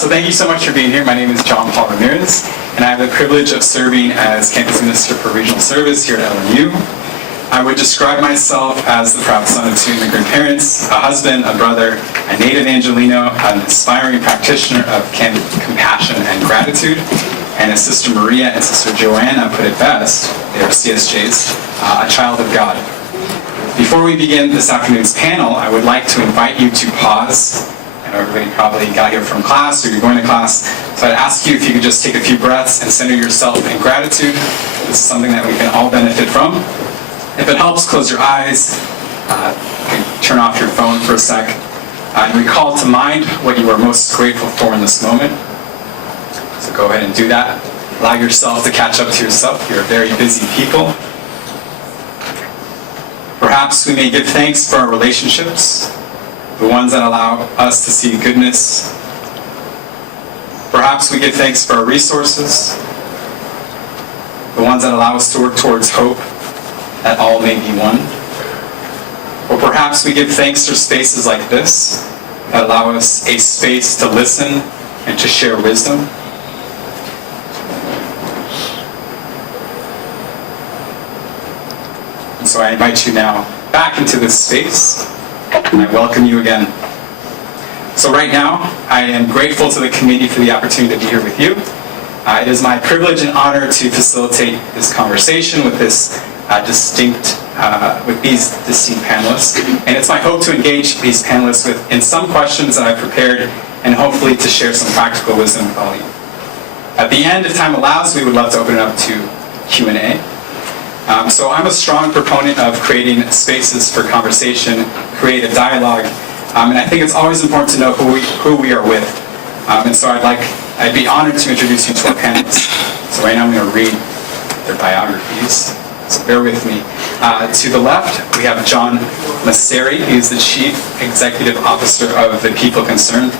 So thank you so much for being here. My name is John Paul Ramirez, and I have the privilege of serving as Campus Minister for Regional Service here at LMU. I would describe myself as the proud son of two immigrant parents, a husband, a brother, a native Angelino, an aspiring practitioner of compassion and gratitude, and as Sister Maria and Sister Joanna put it best, they are CSJs, a child of God. Before we begin this afternoon's panel, I would like to invite you to pause. I know everybody probably got here from class or you're going to class, so I'd ask you if you could just take a few breaths and center yourself in gratitude. This is something that we can all benefit from. If it helps, close your eyes, turn off your phone for a sec, and recall to mind what you are most grateful for in this moment. So go ahead and do that. Allow yourself to catch up to yourself. You're very busy people. Perhaps we may give thanks for our relationships, the ones that allow us to see goodness. Perhaps we give thanks for our resources, the ones that allow us to work towards hope that all may be one. Or perhaps we give thanks for spaces like this that allow us a space to listen and to share wisdom. And so I invite you now back into this space, and I welcome you again. So right now, I am grateful to the committee for the opportunity to be here with you. It is my privilege and honor to facilitate this conversation with these distinct panelists. And it's my hope to engage these panelists in some questions that I've prepared, and hopefully to share some practical wisdom with all of you. At the end, if time allows, we would love to open it up to Q&A. So I'm a strong proponent of creating spaces for conversation, creative dialogue, and I think it's always important to know who we are with. And so I'd be honored to introduce you to our panelists. So right now I'm going to read their biographies, so bear with me. To the left, we have John Maceri. He is the Chief Executive Officer of the People Concerned.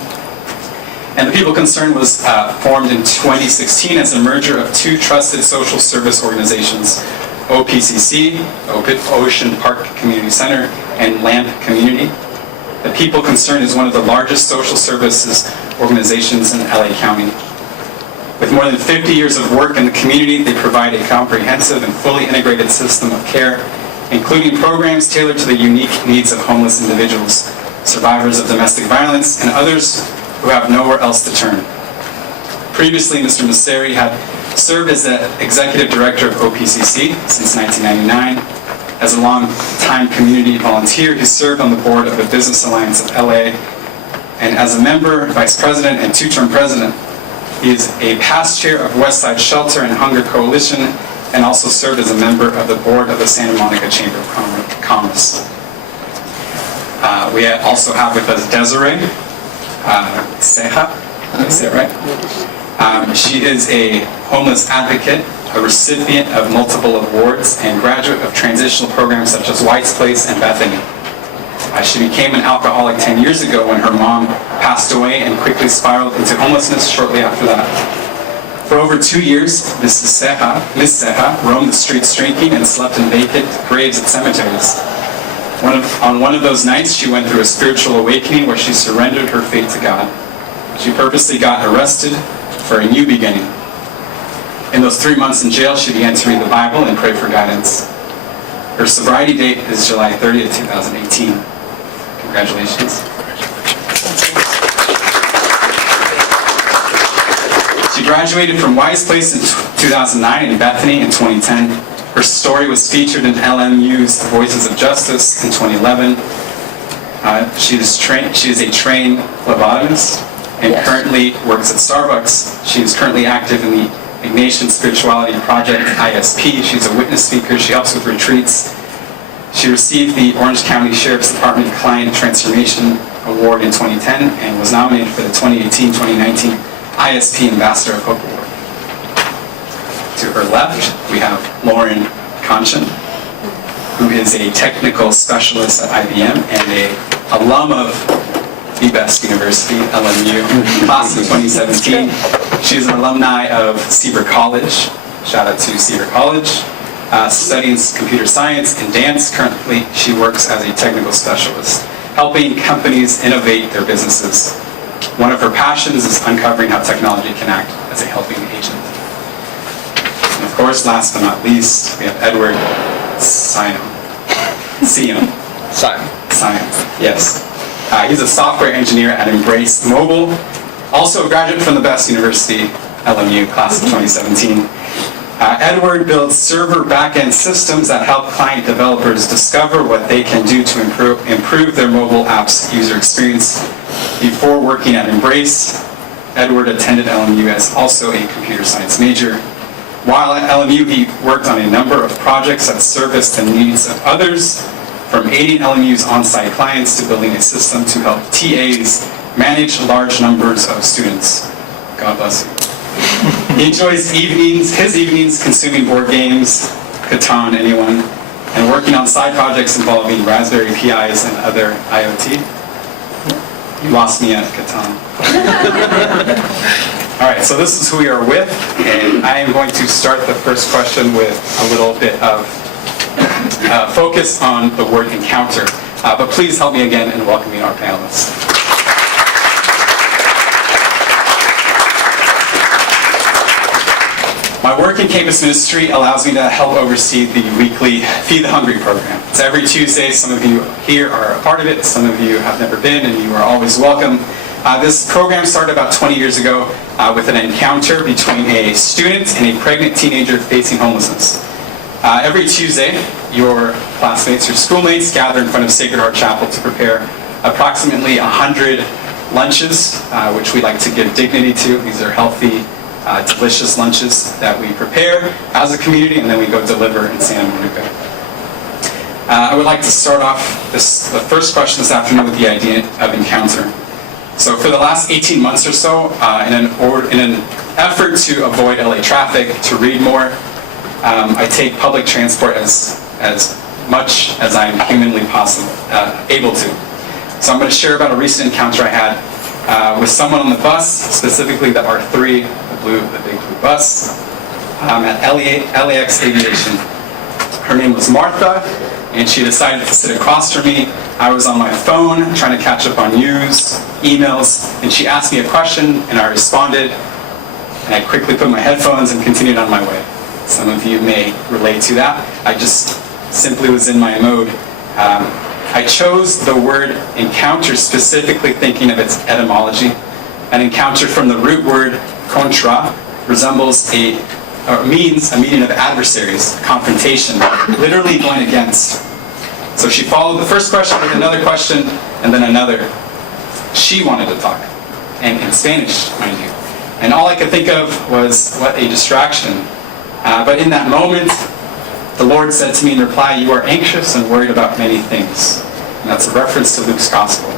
And the People Concerned was formed in 2016 as a merger of two trusted social service organizations, OPCC, Ocean Park Community Center, and Land Community. The People Concerned is one of the largest social services organizations in LA County. With more than 50 years of work in the community, they provide a comprehensive and fully integrated system of care, including programs tailored to the unique needs of homeless individuals, survivors of domestic violence, and others who have nowhere else to turn. Previously, Mr. Maceri had served as the Executive Director of OPCC since 1999. As a long-time community volunteer, he served on the board of the Business Alliance of LA, and as a member, Vice President, and two-term President. He is a past chair of Westside Shelter and Hunger Coalition, and also served as a member of the board of the Santa Monica Chamber of Commerce. We also have with us DeSeree, Seja, did I say it right? She is a homeless advocate, a recipient of multiple awards, and graduate of transitional programs such as White's Place and Bethany. She became an alcoholic 10 years ago when her mom passed away and quickly spiraled into homelessness shortly after that. For over 2 years, Miss Seja roamed the streets drinking and slept in vacant graves at cemeteries. On one of those nights, she went through a spiritual awakening where she surrendered her fate to God. She purposely got arrested for a new beginning. In those 3 months in jail, she began to read the Bible and pray for guidance. Her sobriety date is July 30th, 2018. Congratulations. She graduated from Wise Place in 2009 and Bethany in 2010. Her story was featured in LMU's Voices of Justice in 2011. She is a trained phlebotomist and currently works at Starbucks. She is currently active in the Ignatian Spirituality Project, ISP. She's a witness speaker. She helps with retreats. She received the Orange County Sheriff's Department Client Transformation Award in 2010 and was nominated for the 2018-2019 ISP Ambassador of Hope Award. To her left, we have Lauren Konchan, who is a technical specialist at IBM and an alum of the best university, LMU, class of 2017. She's an alumni of Seaver College. Shout out to Seaver College. Studying computer science and dance. Currently, she works as a technical specialist, helping companies innovate their businesses. One of her passions is uncovering how technology can act as a helping agent. And of course, last but not least, we have Edward Seim. Seim, yes. He's a software engineer at Embrace Mobile, also a graduate from the best university, LMU, class of 2017. Edward builds server backend systems that help client developers discover what they can do to improve their mobile app's user experience. Before working at Embrace, Edward attended LMU as also a computer science major. While at LMU, he worked on a number of projects that serviced the needs of others, from aiding LMU's on-site clients to building a system to help TAs manage large numbers of students. God bless you. He enjoys his evenings consuming board games, Konchan, anyone, and working on side projects involving Raspberry Pis and other IoT. You lost me at Konchan. All right, so this is who we are with, and I am going to start the first question with a little bit of focus on the word encounter. But please help me again in welcoming our panelists. My work in campus ministry allows me to help oversee the weekly Feed the Hungry program. It's every Tuesday. Some of you here are a part of it. Some of you have never been, and you are always welcome. This program started about 20 years ago with an encounter between a student and a pregnant teenager facing homelessness. Every Tuesday, your classmates or schoolmates gather in front of Sacred Heart Chapel to prepare approximately 100 lunches, which we like to give dignity to. These are healthy, delicious lunches that we prepare as a community, and then we go deliver in Santa Monica. I would like to start off the first question this afternoon with the idea of encounter. So for the last 18 months or so, in an effort to avoid LA traffic, to read more, I take public transport as much as I'm humanly able to. So I'm going to share about a recent encounter I had with someone on the bus, specifically the R3, the big blue bus, at LAX Aviation. Her name was Martha, and she decided to sit across from me. I was on my phone trying to catch up on news, emails, and she asked me a question, and I responded, and I quickly put my headphones and continued on my way. Some of you may relate to that. I just simply was in my mode. I chose the word encounter specifically thinking of its etymology. An encounter from the root word contra means a meeting of adversaries, confrontation, literally going against. So she followed the first question with another question, and then another. She wanted to talk, and in Spanish, mind you. And all I could think of was, what a distraction. But in that moment, the Lord said to me in reply, "You are anxious and worried about many things." And that's a reference to Luke's gospel.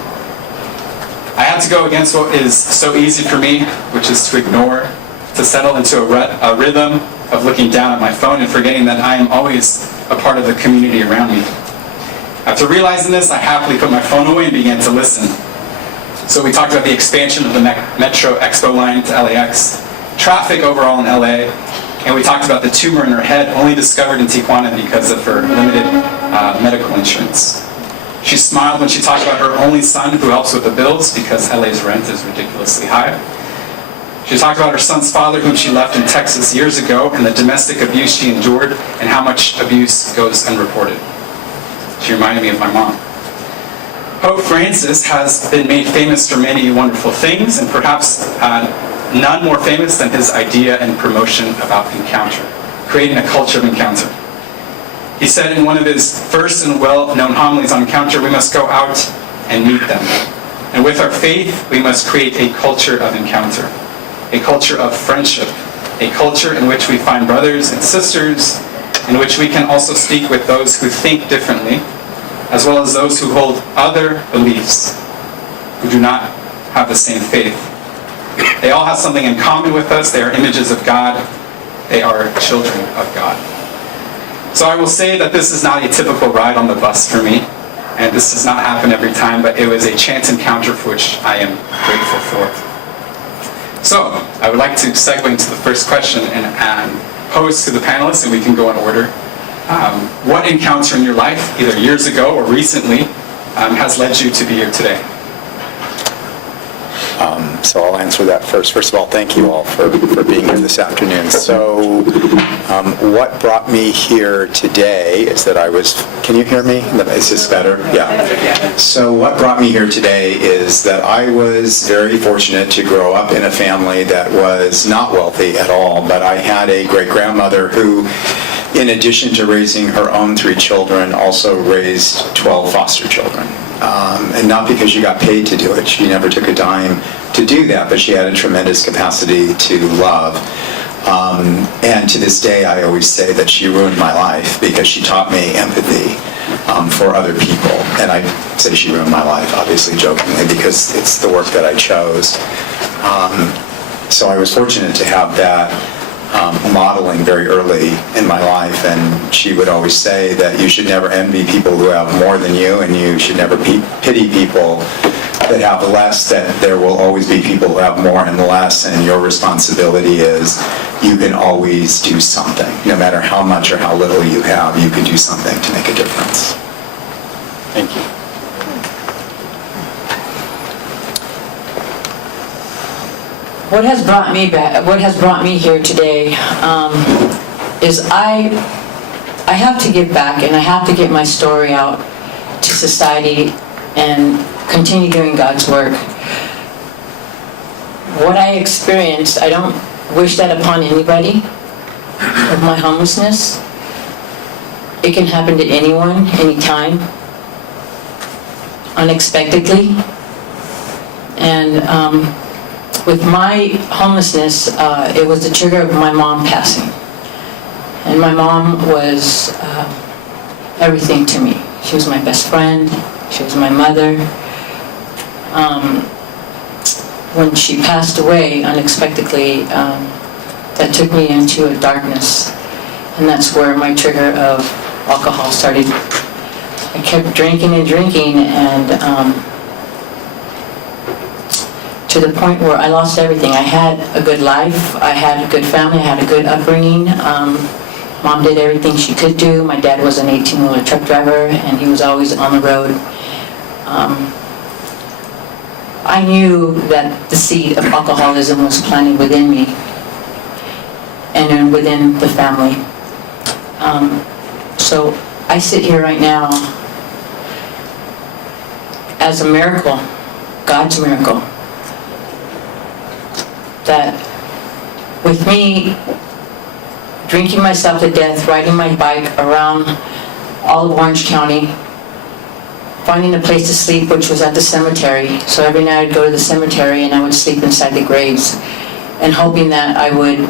I had to go against what is so easy for me, which is to ignore, to settle into a rhythm of looking down at my phone and forgetting that I am always a part of the community around me. After realizing this, I happily put my phone away and began to listen. So we talked about the expansion of the Metro Expo line to LAX, traffic overall in LA, and we talked about the tumor in her head, only discovered in Tijuana because of her limited medical insurance. She smiled when she talked about her only son who helps with the bills because LA's rent is ridiculously high. She talked about her son's father whom she left in Texas years ago and the domestic abuse she endured and how much abuse goes unreported. She reminded me of my mom. Pope Francis has been made famous for many wonderful things, and perhaps none more famous than his idea and promotion about encounter, creating a culture of encounter. He said in one of his first and well-known homilies on encounter, we must go out and meet them. And with our faith, we must create a culture of encounter, a culture of friendship, a culture in which we find brothers and sisters, in which we can also speak with those who think differently, as well as those who hold other beliefs, who do not have the same faith. They all have something in common with us. They are images of God. They are children of God. So I will say that this is not a typical ride on the bus for me, and this does not happen every time, but it was a chance encounter for which I am grateful for. So I would like to segue into the first question and pose to the panelists, and we can go in order. What encounter in your life, either years ago or recently, has led you to be here today? So I'll answer that first. First of all, thank you all for being here this afternoon. So what brought me here today is that I was, can you hear me? Is this better? Yeah. So what brought me here today is that I was very fortunate to grow up in a family that was not wealthy at all, but I had a great-grandmother who, in addition to raising her own 3 children, also raised 12 foster children. And not because she got paid to do it. She never took a dime to do that, but she had a tremendous capacity to love. And to this day, I always say that she ruined my life because she taught me empathy for other people. And I say she ruined my life, obviously jokingly, because it's the work that I chose. So I was fortunate to have that modeling very early in my life, and she would always say that you should never envy people who have more than you, and you should never pity people that have less, that there will always be people who have more and less, and your responsibility is you can always do something. No matter how much or how little you have, you can do something to make a difference. Thank you. What has brought me here today is I have to give back, and I have to get my story out to society and continue doing God's work. What I experienced, I don't wish that upon anybody of my homelessness. It can happen to anyone, anytime, unexpectedly. And with my homelessness, it was the trigger of my mom passing. And my mom was everything to me. She was my best friend. She was my mother. When she passed away unexpectedly, that took me into a darkness. And that's where my trigger of alcohol started. I kept drinking and drinking, and to the point where I lost everything. I had a good life, I had a good family, I had a good upbringing. Mom did everything she could do. My dad was an 18-wheeler truck driver, and he was always on the road. I knew that the seed of alcoholism was planted within me and then within the family. So I sit here right now as a miracle, God's miracle, that with me drinking myself to death, riding my bike around all of Orange County, finding a place to sleep, which was at the cemetery. So every night I'd go to the cemetery and I would sleep inside the graves, and hoping that I would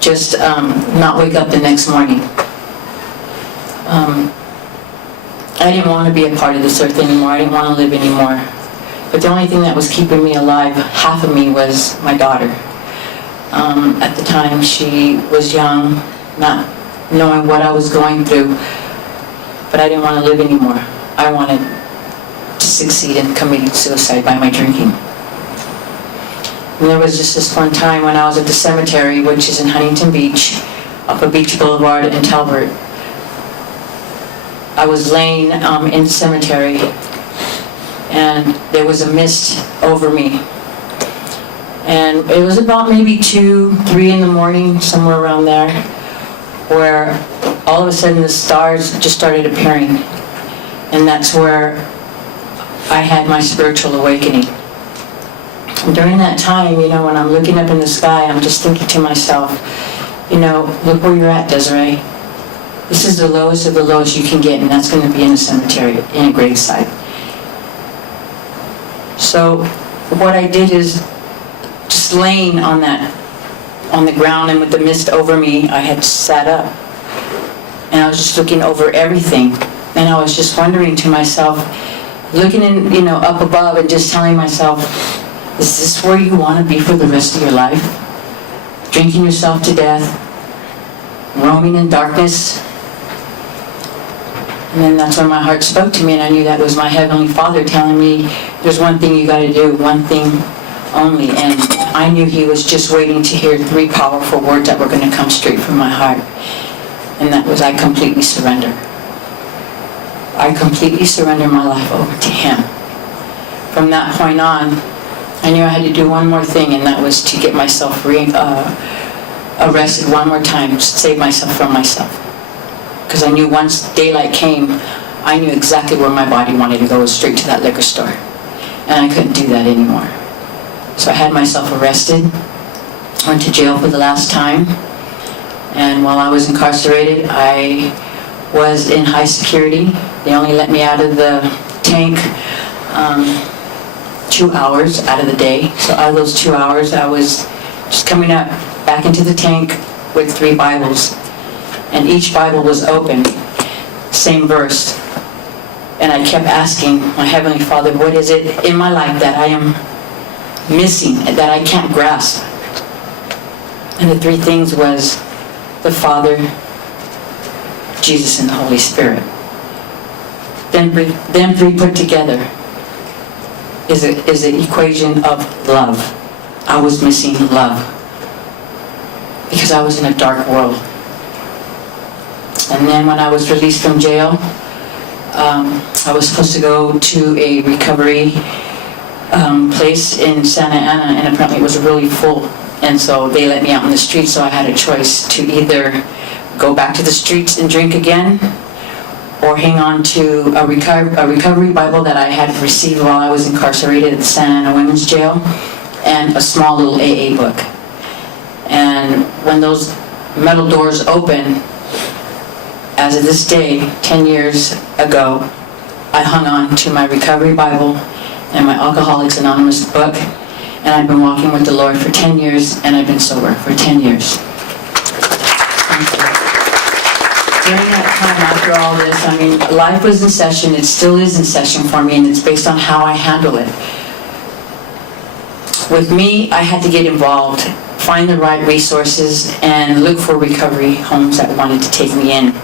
just not wake up the next morning. I didn't want to be a part of this earth anymore. I didn't want to live anymore. But the only thing that was keeping me alive, half of me, was my daughter. At the time, she was young, not knowing what I was going through, but I didn't want to live anymore. I wanted to succeed in committing suicide by my drinking. And there was just this one time when I was at the cemetery, which is in Huntington Beach, off of Beach Boulevard in Talbot. I was laying in the cemetery, and there was a mist over me. And it was about maybe 2, 3 in the morning, somewhere around there, where all of a sudden the stars just started appearing. And that's where I had my spiritual awakening. And during that time, you know, when I'm looking up in the sky, I'm just thinking to myself, you know, look where you're at, DeSeree. This is the lowest of the lowest you can get, and that's going to be in a cemetery, in a gravesite. So what I did is, just laying on the ground and with the mist over me, I had sat up. And I was just looking over everything. And I was just wondering to myself, looking in, you know, up above, and just telling myself, is this where you want to be for the rest of your life? Drinking yourself to death, roaming in darkness. And then that's when my heart spoke to me, and I knew that was my Heavenly Father telling me, there's one thing you got to do, one thing only. And I knew He was just waiting to hear 3 powerful words that were going to come straight from my heart. And that was, I completely surrender. I completely surrender my life over to Him. From that point on, I knew I had to do one more thing, and that was to get myself arrested one more time, to save myself from myself. Because I knew once daylight came, I knew exactly where my body wanted to go, straight to that liquor store. And I couldn't do that anymore. So I had myself arrested, went to jail for the last time, and while I was incarcerated, I was in high security. They only let me out of the tank 2 hours out of the day. So out of those 2 hours, I was just coming up back into the tank with 3 Bibles. And each Bible was open, same verse. And I kept asking my Heavenly Father, what is it in my life that I am missing, that I can't grasp? And the 3 things was the Father, Jesus, and the Holy Spirit. Them 3 put together is an equation of love. I was missing love because I was in a dark world. And then when I was released from jail, I was supposed to go to a recovery place in Santa Ana, and apparently it was really full. And so they let me out in the streets, so I had a choice to either go back to the streets and drink again, or hang on to a recovery Bible that I had received while I was incarcerated at the Santa Ana Women's Jail, and a small little AA book. And when those metal doors open, as of this day, 10 years ago, I hung on to my recovery Bible and my Alcoholics Anonymous book, and I've been walking with the Lord for 10 years, and I've been sober for 10 years. During that time, after all this, I mean, life was in session, it still is in session for me, and it's based on how I handle it. With me, I had to get involved, find the right resources, and look for recovery homes that wanted to take me in.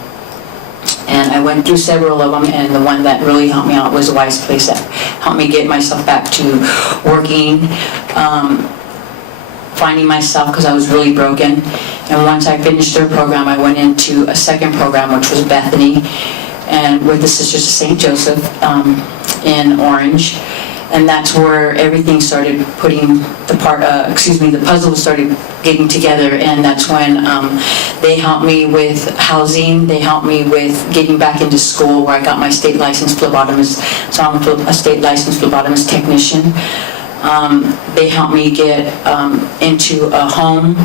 And I went through several of them, and the one that really helped me out was a Wise Place that helped me get myself back to working, finding myself, because I was really broken. And once I finished their program, I went into a second program, which was Bethany, and with the Sisters of St. Joseph in Orange. And that's where everything started putting the puzzle started getting together, and that's when they helped me with housing, they helped me with getting back into school, where I got my state licensed phlebotomist, so I'm a state licensed phlebotomist technician. They helped me get into a home,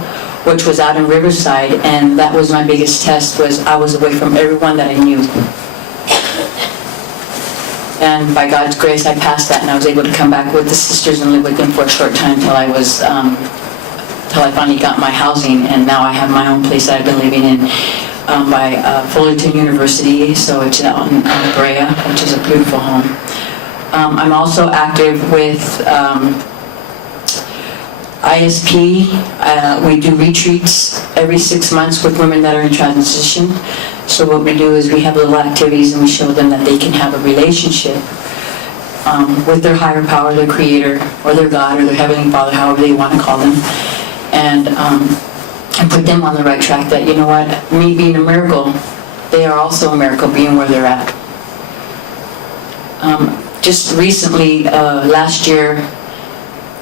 which was out in Riverside, and that was my biggest test, was I was away from everyone that I knew. And by God's grace, I passed that, and I was able to come back with the sisters and live with them for a short time till I finally got my housing, and now I have my own place that I've been living in by Fullerton University, so it's out in Brea, which is a beautiful home. I'm also active with ISP. We do retreats every 6 months with women that are in transition. So what we do is we have little activities, and we show them that they can have a relationship with their higher power, their creator, or their God, or their Heavenly Father, however they want to call them, and put them on the right track that, you know what, me being a miracle, they are also a miracle being where they're at. Just recently, last year,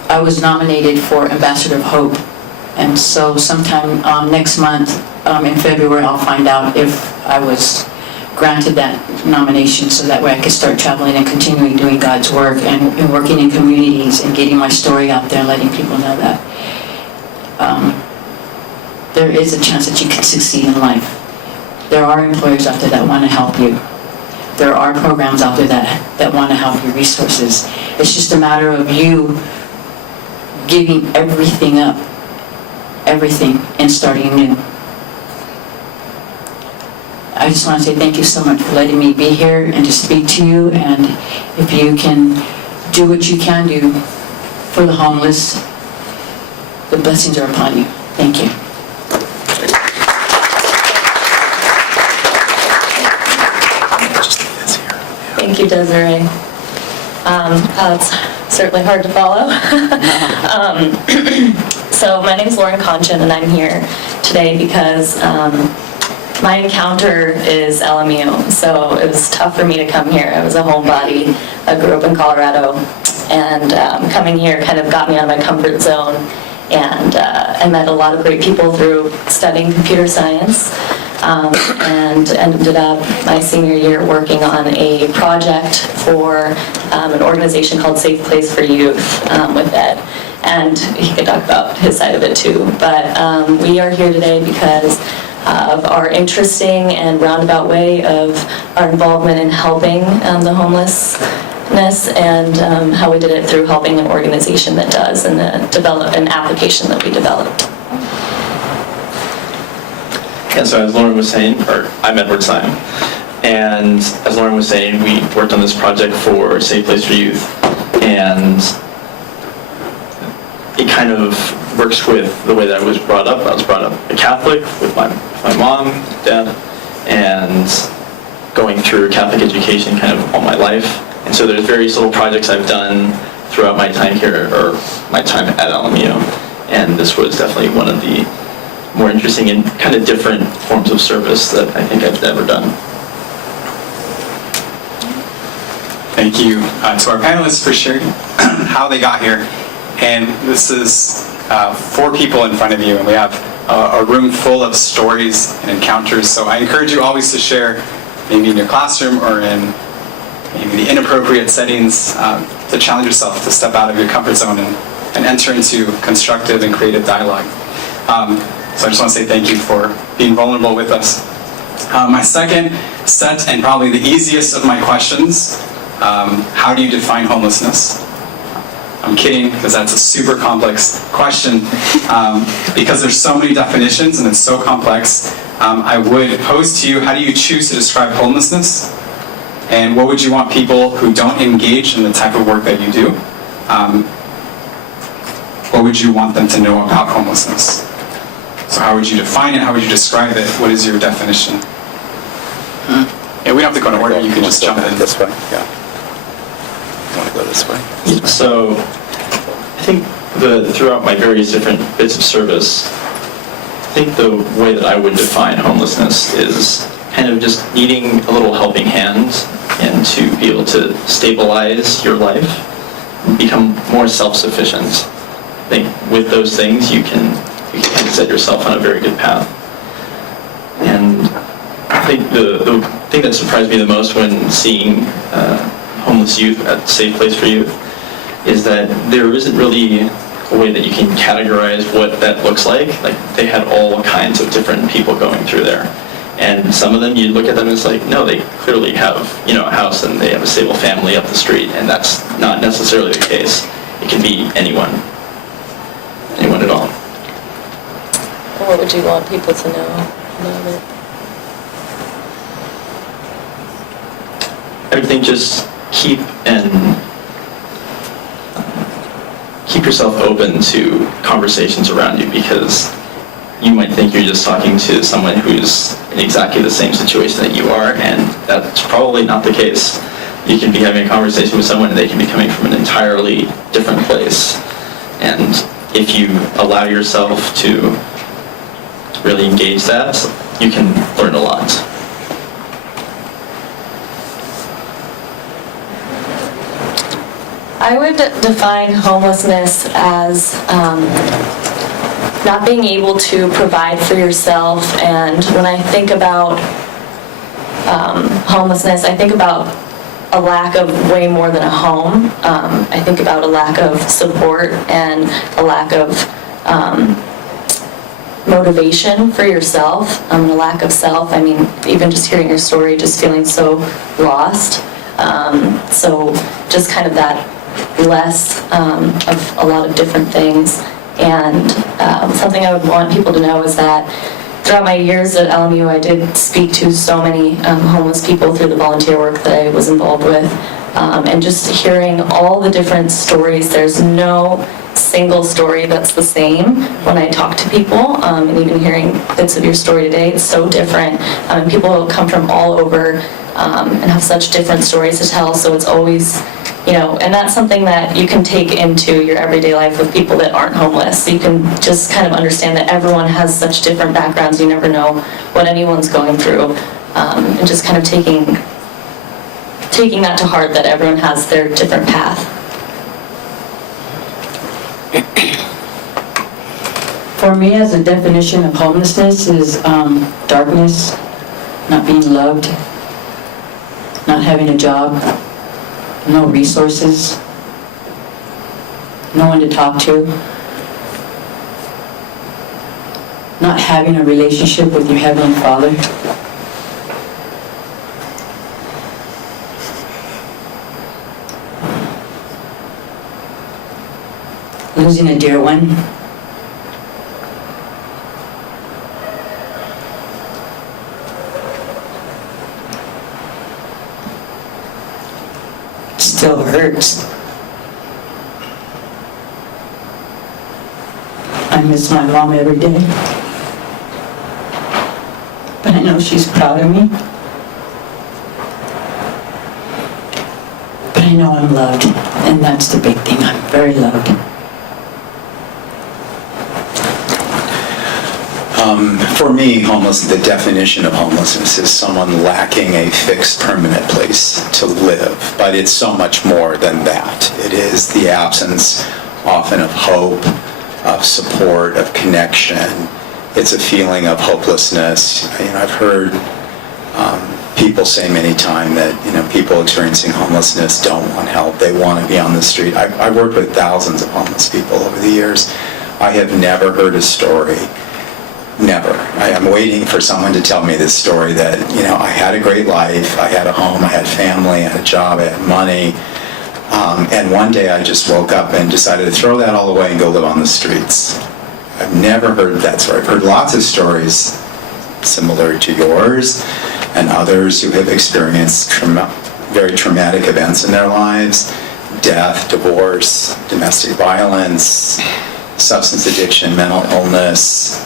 I was nominated for Ambassador of Hope, and so sometime next month, in February, I'll find out if I was granted that nomination, so that way I could start traveling and continuing doing God's work and working in communities and getting my story out there and letting people know that there is a chance that you can succeed in life. There are employers out there that want to help you. There are programs out there that want to help you, resources. It's just a matter of you giving everything up, everything, and starting new. I just want to say thank you so much for letting me be here and to speak to you, and if you can do what you can do for the homeless, the blessings are upon you. Thank you. Thank you, DeSeree. It's certainly hard to follow. So my name is Konchan, and I'm here today because my encounter is LMU. So it was tough for me to come here. I was a homebody. I grew up in Colorado, and coming here kind of got me out of my comfort zone. And I met a lot of great people through studying computer science, and ended up my senior year working on a project for an organization called Safe Place for Youth with Ed. And he could talk about his side of it too. But we are here today because of our interesting and roundabout way of our involvement in helping the homelessness, and how we did it through helping an organization that does, and an application that we developed. And so as Lauren was saying, or I'm Edward Seim, and as Lauren was saying, we worked on this project for Safe Place for Youth, and it kind of works with the way that I was brought up. I was brought up a Catholic with my mom, dad, and going through Catholic education kind of all my life. And so there's various little projects I've done throughout my time here, or my time at Alum, and this was definitely one of the more interesting and kind of different forms of service that I think I've ever done. Thank you to our panelists for sharing how they got here. And this is 4 people in front of you, and we have a room full of stories and encounters. So I encourage you always to share, maybe in your classroom or in maybe the inappropriate settings, to challenge yourself to step out of your comfort zone and enter into constructive and creative dialogue. So I just want to say thank you for being vulnerable with us. My second set, and probably the easiest of my questions, how do you define homelessness? I'm kidding, because that's a super complex question. Because there's so many definitions and it's so complex, I would pose to you, how do you choose to describe homelessness? And what would you want people who don't engage in the type of work that you do, what would you want them to know about homelessness? So how would you define it? How would you describe it? What is your definition? Yeah, we don't have to go in order. You can just jump in. This way, yeah. You want to go this way? So I think throughout my various different bits of service, I think the way that I would define homelessness is kind of just needing a little helping hand, and to be able to stabilize your life and become more self-sufficient. I think with those things you can kind of set yourself on a very good path. And I think the thing that surprised me the most when seeing homeless youth at Safe Place for Youth is that there isn't really a way that you can categorize what that looks like. Like, they had all kinds of different people going through there. And some of them, you look at them and it's like, no, they clearly have, a house and they have a stable family up the street, and that's not necessarily the case. It can be anyone at all. What would you want people to know about it? I think just keep yourself open to conversations around you, because you might think you're just talking to someone who's in exactly the same situation that you are, and that's probably not the case. You can be having a conversation with someone and they can be coming from an entirely different place. And if you allow yourself to really engage that, you can learn a lot. I would define homelessness as not being able to provide for yourself. And when I think about homelessness, I think about a lack of way more than a home. I think about a lack of support and a lack of motivation for yourself, a lack of self. I mean, even just hearing your story, just feeling so lost. So just kind of that less of a lot of different things. And something I would want people to know is that throughout my years at LMU, I did speak to so many homeless people through the volunteer work that I was involved with. And just hearing all the different stories, there's no single story that's the same when I talk to people. And even hearing bits of your story today, it's so different. People come from all over and have such different stories to tell, so it's always, and that's something that you can take into your everyday life with people that aren't homeless. You can just kind of understand that everyone has such different backgrounds. You never know what anyone's going through, and just kind of taking that to heart, that everyone has their different path. For me, as a definition of homelessness is darkness, not being loved, not having a job, no resources, no one to talk to, not having a relationship with your Heavenly Father. Losing a dear one. It still hurts. I miss my mom every day. But I know she's proud of me. But I know I'm loved, and that's the big thing. I'm very loved. For me, the definition of homelessness is someone lacking a fixed, permanent place to live. But it's so much more than that. It is the absence, often, of hope, of support, of connection. It's a feeling of hopelessness. I've heard people say many times that people experiencing homelessness don't want help. They want to be on the street. I've worked with thousands of homeless people over the years. I have never heard a story. Never. I'm waiting for someone to tell me this story that, I had a great life, I had a home, I had family, I had a job, I had money, and one day I just woke up and decided to throw that all away and go live on the streets. I've never heard that story. I've heard lots of stories similar to yours and others who have experienced very traumatic events in their lives, death, divorce, domestic violence, substance addiction, mental illness,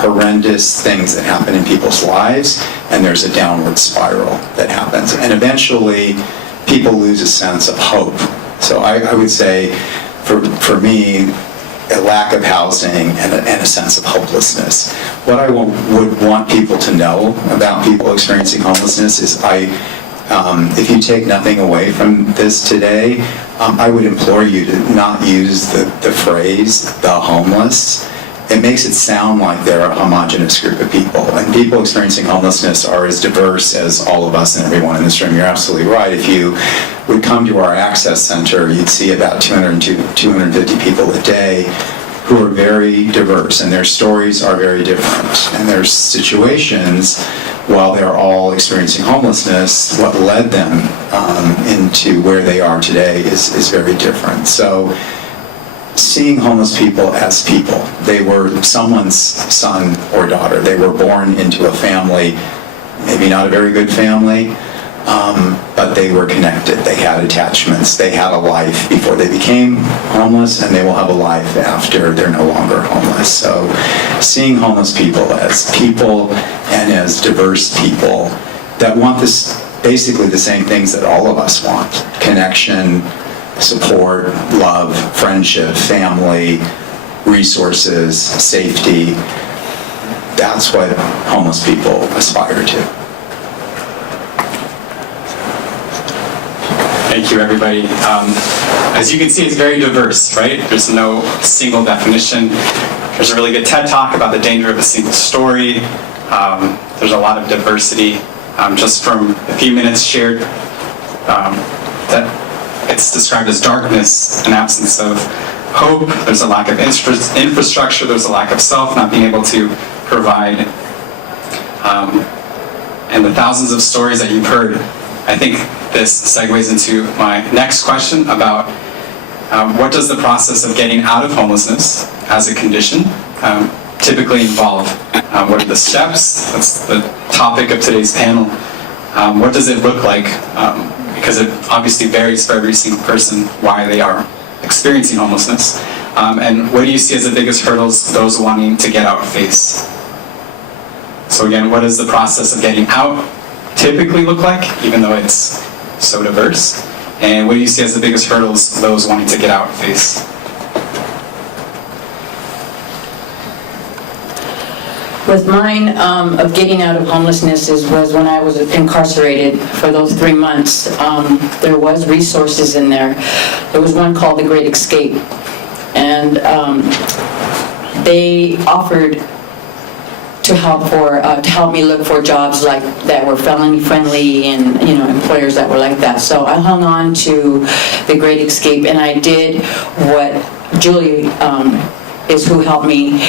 horrendous things that happen in people's lives, and there's a downward spiral that happens. And eventually, people lose a sense of hope. So I would say, for me, a lack of housing and a sense of hopelessness. What I would want people to know about people experiencing homelessness is if you take nothing away from this today, I would implore you to not use the phrase, the homeless. It makes it sound like they're a homogenous group of people. And people experiencing homelessness are as diverse as all of us and everyone in this room. You're absolutely right. If you would come to our access center, you'd see about 250 people a day who are very diverse, and their stories are very different. And their situations, while they're all experiencing homelessness, what led them into where they are today is very different. So seeing homeless people as people, they were someone's son or daughter. They were born into a family, maybe not a very good family, but they were connected. They had attachments. They had a life before they became homeless, and they will have a life after they're no longer homeless. So seeing homeless people and as diverse people that want basically the same things that all of us want: connection, support, love, friendship, family, resources, safety. That's what homeless people aspire to. Thank you, everybody. As you can see, it's very diverse, right? There's no single definition. There's a really good TED Talk about the danger of a single story. There's a lot of diversity. Just from a few minutes shared, that it's described as darkness, an absence of hope. There's a lack of infrastructure. There's a lack of self, not being able to provide. And the thousands of stories that you've heard, I think this segues into my next question about what does the process of getting out of homelessness as a condition typically involve? What are the steps? That's the topic of today's panel. What does it look like? Because it obviously varies for every single person why they are experiencing homelessness. And what do you see as the biggest hurdles those wanting to get out face? So again, what does the process of getting out typically look like, even though it's so diverse? And what do you see as the biggest hurdles those wanting to get out face? With mine, of getting out of homelessness was when I was incarcerated for those 3 months. There was resources in there. There was one called The Great Escape. And they offered to help me look for jobs like that were felony friendly and employers that were like that. So I hung on to the Great Escape, and I did what Julie is who helped me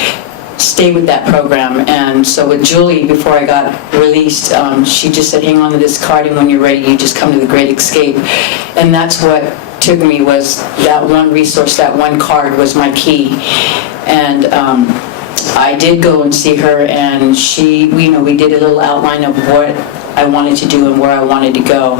stay with that program. And so with Julie, before I got released, she just said, hang on to this card, and when you're ready, you just come to the Great Escape. And that's what took me, was that one resource, that one card was my key. And I did go and see her, and we did a little outline of what I wanted to do and where I wanted to go.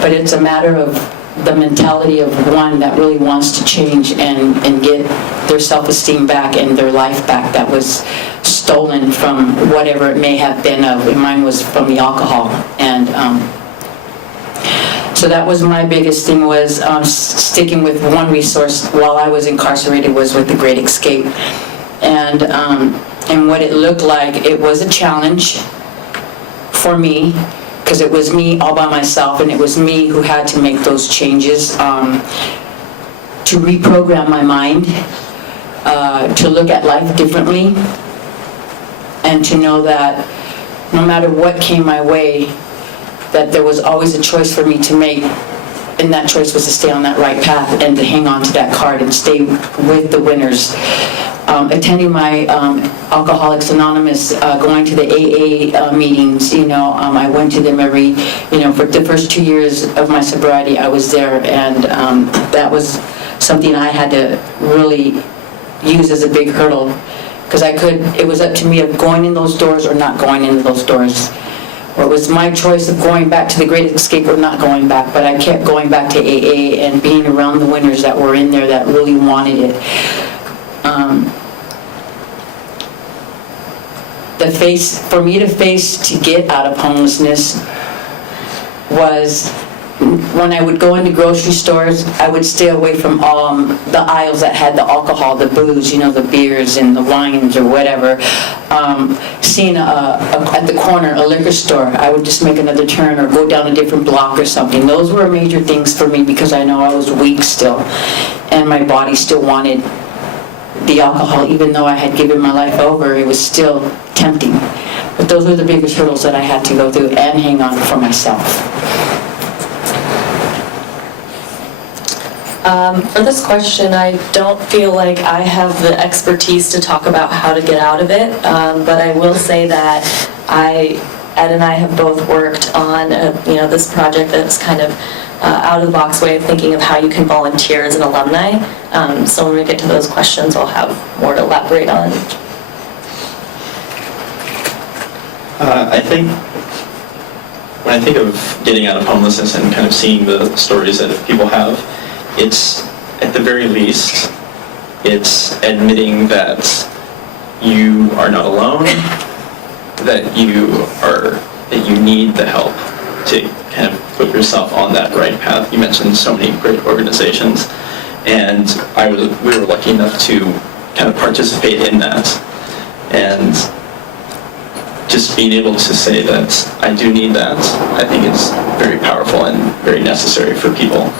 But it's a matter of the mentality of one that really wants to change and get their self-esteem back and their life back that was stolen from whatever it may have been. Mine was from the alcohol. And so that was my biggest thing, was sticking with one resource while I was incarcerated, was with the Great Escape. And what it looked like, it was a challenge for me, because it was me all by myself, and it was me who had to make those changes, to reprogram my mind, to look at life differently, and to know that no matter what came my way, that there was always a choice for me to make, and that choice was to stay on that right path and to hang on to that card and stay with the winners. Attending my Alcoholics Anonymous, going to the AA meetings, I went to them every, for the first 2 years of my sobriety, I was there, and that was something I had to really use as a big hurdle, because it was up to me of going in those doors or not going into those doors. Or it was my choice of going back to the Great Escape or not going back, but I kept going back to AA and being around the winners that were in there that really wanted it. For me to get out of homelessness was, when I would go into grocery stores, I would stay away from the aisles that had the alcohol, the booze, the beers and the wines or whatever. Seeing at the corner a liquor store, I would just make another turn or go down a different block or something. Those were major things for me, because I know I was weak still, and my body still wanted the alcohol. Even though I had given my life over, it was still tempting. But those were the biggest hurdles that I had to go through and hang on for myself. For this question, I don't feel like I have the expertise to talk about how to get out of it, but I will say that Ed and I have both worked on this project that's kind of out-of-the-box way of thinking of how you can volunteer as an alumni. So when we get to those questions, I'll have more to elaborate on. I think when I think of getting out of homelessness and kind of seeing the stories that people have, it's, at the very least, it's admitting that you are not alone, that you need the help to kind of put yourself on that right path. You mentioned so many great organizations, and we were lucky enough to kind of participate in that, and just being able to say that I do need that, I think is very powerful and very necessary for people.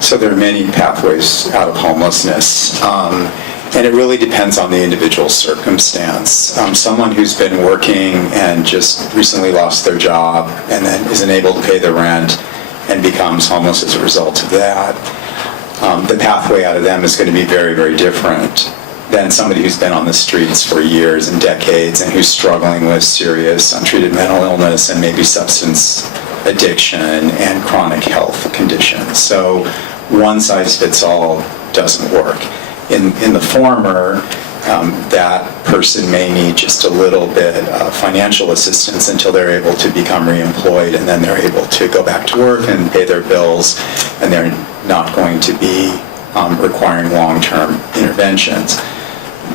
So there are many pathways out of homelessness, and it really depends on the individual circumstance. Someone who's been working and just recently lost their job and then isn't able to pay their rent and becomes homeless as a result of that, the pathway out of them is going to be very, very different than somebody who's been on the streets for years and decades and who's struggling with serious untreated mental illness and maybe substance addiction and chronic health conditions. So one size fits all doesn't work. In the former, that person may need just a little bit of financial assistance until they're able to become reemployed, and then they're able to go back to work and pay their bills, and they're not going to be requiring long-term interventions.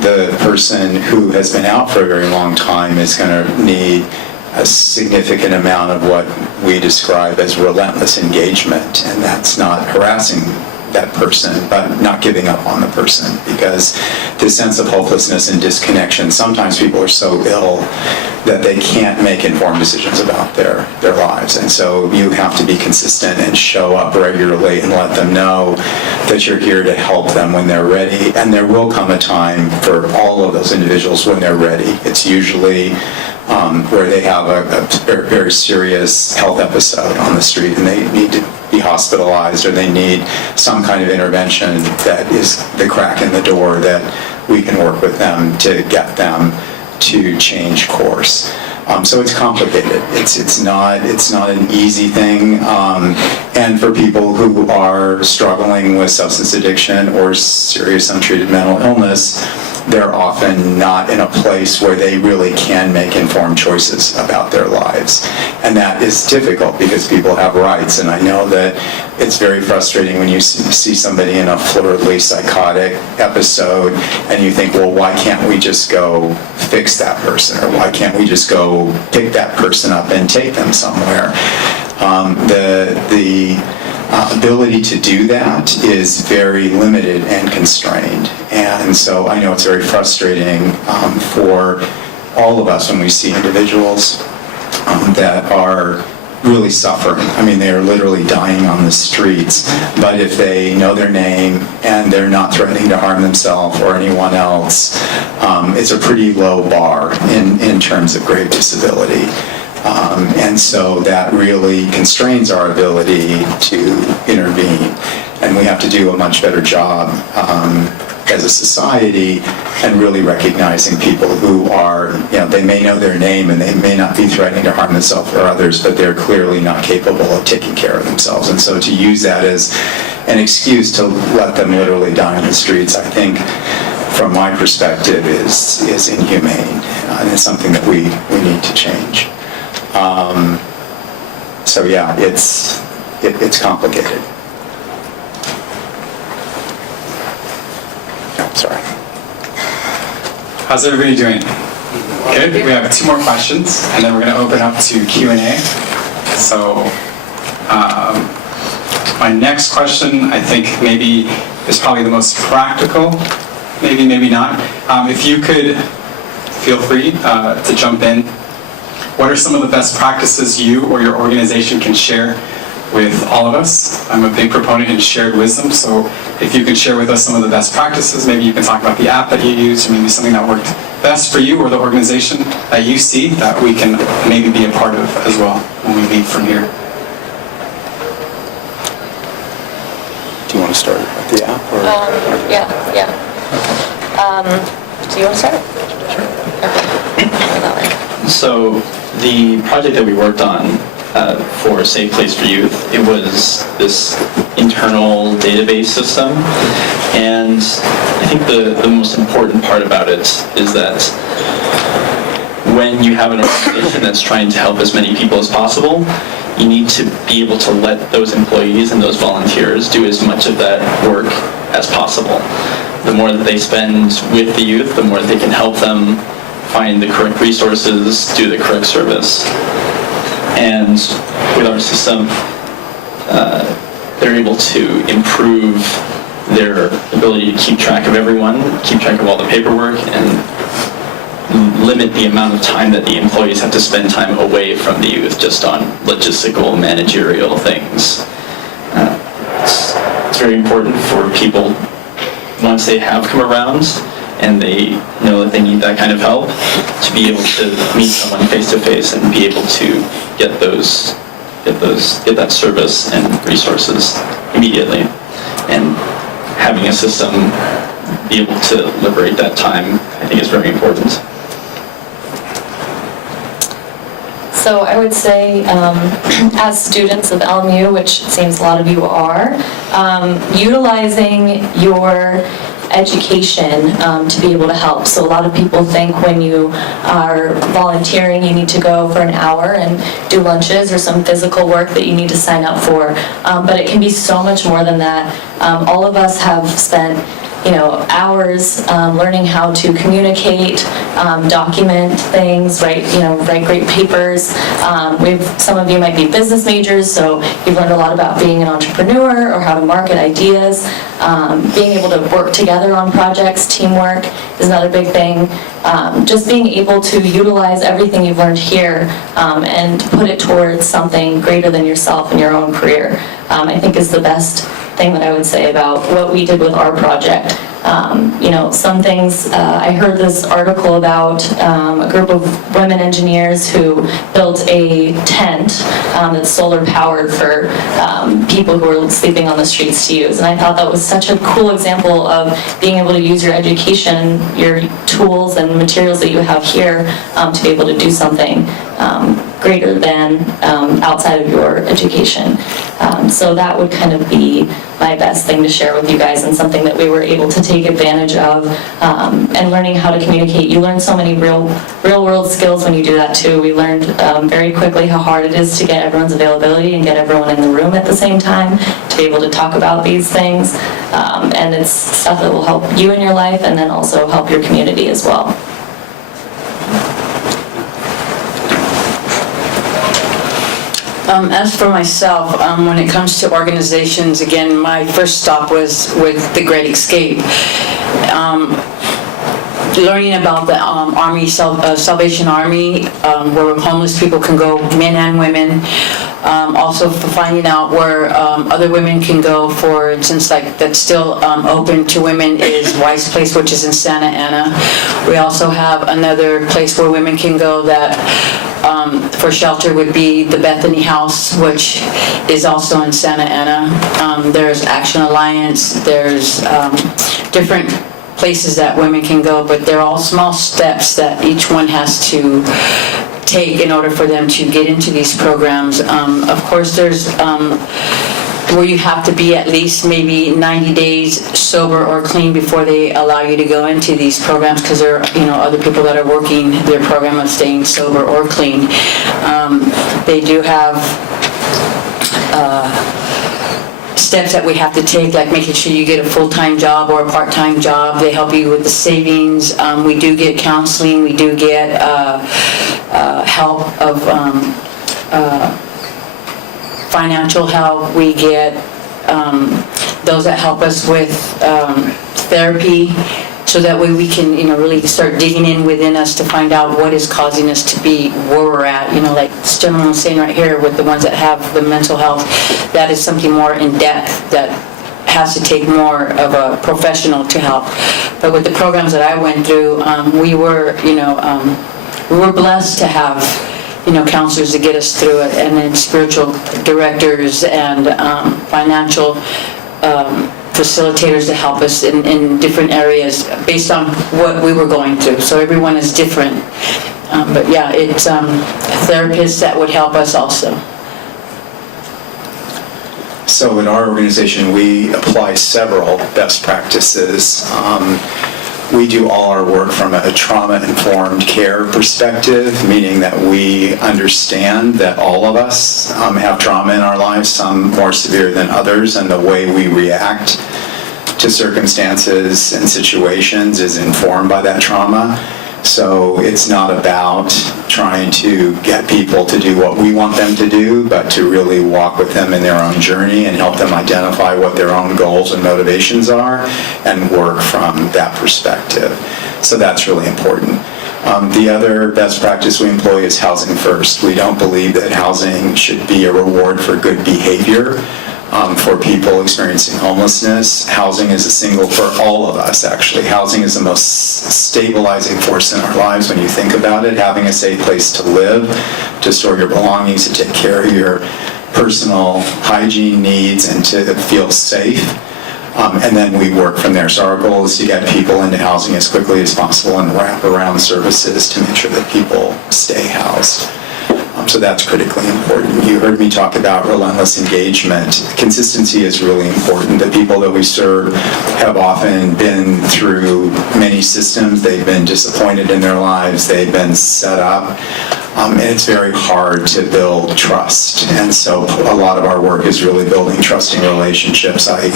The person who has been out for a very long time is going to need a significant amount of what we describe as relentless engagement, and that's not harassing that person, but not giving up on the person, because this sense of hopelessness and disconnection, sometimes people are so ill that they can't make informed decisions about their lives. And so you have to be consistent and show up regularly and let them know that you're here to help them when they're ready. And there will come a time for all of those individuals when they're ready. It's usually where they have a very serious health episode on the street and they need to be hospitalized, or they need some kind of intervention that is the crack in the door that we can work with them to get them to change course. So it's complicated. It's not an easy thing. And for people who are struggling with substance addiction or serious untreated mental illness, they're often not in a place where they really can make informed choices about their lives. And that is difficult because people have rights. And I know that it's very frustrating when you see somebody in a floridly psychotic episode and you think, well, why can't we just go fix that person? Or why can't we just go pick that person up and take them somewhere? The ability to do that is very limited and constrained. And so I know it's very frustrating for all of us when we see individuals that are really suffering. I mean, they are literally dying on the streets. But if they know their name and they're not threatening to harm themselves or anyone else, it's a pretty low bar in terms of grave disability. And so that really constrains our ability to intervene. And we have to do a much better job as a society and really recognizing people who are, they may know their name and they may not be threatening to harm themselves or others, but they're clearly not capable of taking care of themselves. And so to use that as an excuse to let them literally die on the streets, I think, from my perspective, is inhumane. And it's something that we need to change. So yeah, it's complicated. Oh, sorry. How's everybody doing? Good. We have 2 more questions, and then we're going to open up to Q&A. So my next question, I think maybe is probably the most practical. Maybe not. If you could feel free to jump in. What are some of the best practices you or your organization can share with all of us? I'm a big proponent in shared wisdom, so if you could share with us some of the best practices, maybe you can talk about the app that you use, or maybe something that worked best for you or the organization that you see that we can maybe be a part of as well when we leave from here. Do you want to start with the app? Or? Yeah. Do you want to start? Sure. Okay. So the project that we worked on for Safe Place for Youth, it was this internal database system, and I think the most important part about it is that when you have an organization that's trying to help as many people as possible, you need to be able to let those employees and those volunteers do as much of that work as possible. The more that they spend with the youth, the more they can help them find the correct resources, do the correct service. And with our system, they're able to improve their ability to keep track of everyone, keep track of all the paperwork, and limit the amount of time that the employees have to spend time away from the youth just on logistical, managerial things. It's very important for people, once they have come around and they know that they need that kind of help, to be able to meet someone face to face and be able to get that service and resources immediately. And having a system be able to liberate that time, I think, is very important. So I would say, as students of LMU, which it seems a lot of you are, utilizing your education to be able to help. So a lot of people think when you are volunteering, you need to go for an hour and do lunches or some physical work that you need to sign up for. But it can be so much more than that. All of us have spent hours learning how to communicate, document things, write great papers. Some of you might be business majors, so you've learned a lot about being an entrepreneur or how to market ideas. Being able to work together on projects, teamwork is another big thing. Just being able to utilize everything you've learned here and put it towards something greater than yourself in your own career, I think is the best thing that I would say about what we did with our project. Some things, I heard this article about a group of women engineers who built a tent that's solar powered for people who are sleeping on the streets to use. And I thought that was such a cool example of being able to use your education, your tools and materials that you have here to be able to do something greater than outside of your education. So that would kind of be my best thing to share with you guys, and something that we were able to take advantage of, and learning how to communicate. You learn so many real world skills when you do that too. We learned very quickly how hard it is to get everyone's availability and get everyone in the room at the same time to be able to talk about these things. And it's stuff that will help you in your life and then also help your community as well. As for myself, when it comes to organizations, again, my first stop was with the Great Escape. Learning about the Army, Salvation Army, where homeless people can go, men and women. Also finding out where other women can go, for instance, like that's still open to women is Wise Place, which is in Santa Ana. We also have another place where women can go that for shelter would be the Bethany House, which is also in Santa Ana. There's Action Alliance, there's different places that women can go, but they're all small steps that each one has to take in order for them to get into these programs. Of course, there's where you have to be at least maybe 90 days sober or clean before they allow you to go into these programs, because there are other people that are working their program of staying sober or clean. They do have steps that we have to take, like making sure you get a full-time job or a part-time job. They help you with the savings. We do get counseling. We do get help of financial help. We get those that help us with therapy, so that way we can really start digging in within us to find out what is causing us to be where we're at. Like this gentleman was saying right here with the ones that have the mental health, that is something more in depth that has to take more of a professional to help. But with the programs that I went through, we were blessed to have counselors to get us through it, and then spiritual directors and financial facilitators to help us in different areas based on what we were going through. So everyone is different. But yeah, it's therapists that would help us also. So in our organization, we apply several best practices. We do all our work from a trauma-informed care perspective, meaning that we understand that all of us have trauma in our lives, some more severe than others, and the way we react to circumstances and situations is informed by that trauma. So it's not about trying to get people to do what we want them to do, but to really walk with them in their own journey and help them identify what their own goals and motivations are and work from that perspective. So that's really important. The other best practice we employ is housing first. We don't believe that housing should be a reward for good behavior. For people experiencing homelessness, housing is a single for all of us, actually. Housing is the most stabilizing force in our lives when you think about it. Having a safe place to live, to store your belongings, to take care of your personal hygiene needs, and to feel safe. And then we work from there. So our goal is to get people into housing as quickly as possible and wrap around services to make sure that people stay housed. So that's critically important. You heard me talk about relentless engagement. Consistency is really important. The people that we serve have often been through many systems. They've been disappointed in their lives. They've been set up And it's very hard to build trust. And so a lot of our work is really building trusting relationships. I,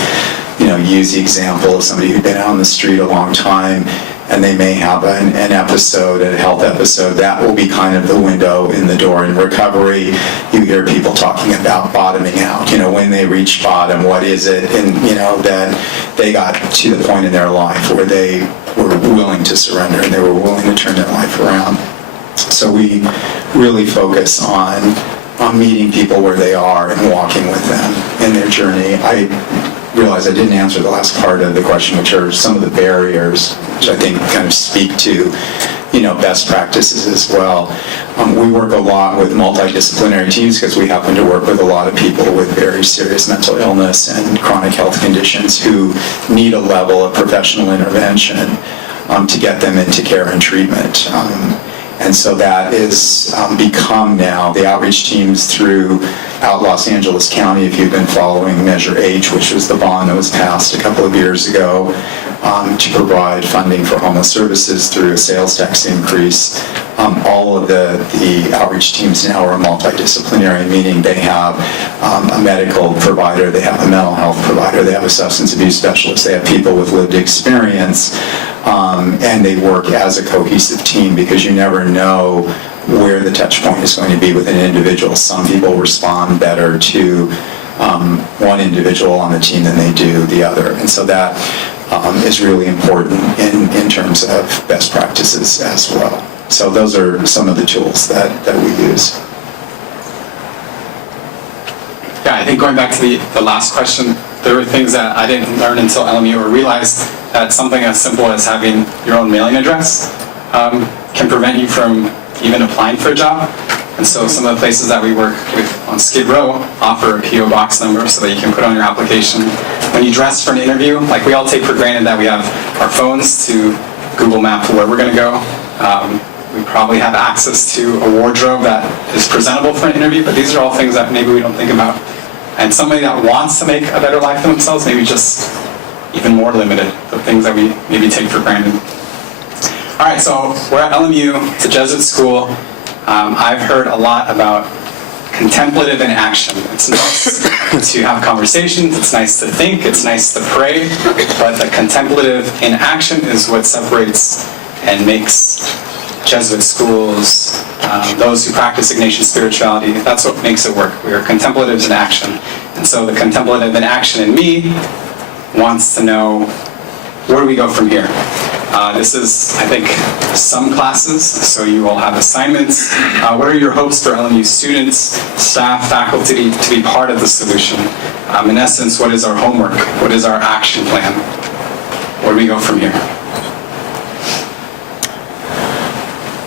use the example of somebody who'd been out on the street a long time, and they may have an episode, a health episode. That will be kind of the window in the door. In recovery, you hear people talking about bottoming out. When they reach bottom, what is it? And, that they got to the point in their life where they were willing to surrender and they were willing to turn their life around. So we really focus on meeting people where they are and walking with them in their journey. I realize I didn't answer the last part of the question, which are some of the barriers, which I think kind of speak to, best practices as well. We work a lot with multidisciplinary teams because we happen to work with a lot of people with very serious mental illness and chronic health conditions who need a level of professional intervention to get them into care and treatment. And so that is become now the outreach teams throughout Los Angeles County, if you've been following Measure H, which was the bond that was passed a couple of years ago to provide funding for homeless services through a sales tax increase. All of the outreach teams now are multidisciplinary, meaning they have a medical provider, they have a mental health provider, they have a substance abuse specialist, they have people with lived experience, and they work as a cohesive team because you never know where the touch point is going to be with an individual. Some people respond better to one individual on the team than they do the other. And so that is really important in terms of best practices as well. So those are some of the tools that we use. Yeah, I think going back to the last question, there were things that I didn't learn until LMU or realized that something as simple as having your own mailing address can prevent you from even applying for a job. And so some of the places that we work with on Skid Row offer a PO box number so that you can put on your application. When you dress for an interview, like we all take for granted that we have our phones to Google Map where we're going to go. We probably have access to a wardrobe that is presentable for an interview, but these are all things that maybe we don't think about. And somebody that wants to make a better life for themselves, maybe just even more limited, the things that we maybe take for granted. All right, so we're at LMU, it's a Jesuit school. I've heard a lot about contemplative in action. It's nice to have conversations, it's nice to think, it's nice to pray, but the contemplative in action is what separates and makes Jesuit schools, those who practice Ignatian spirituality, that's what makes it work. We are contemplatives in action. And so the contemplative in action in me wants to know, where do we go from here? This is, I think, some classes, so you all have assignments. What are your hopes for LMU students, staff, faculty to be part of the solution? In essence, what is our homework? What is our action plan? Where do we go from here?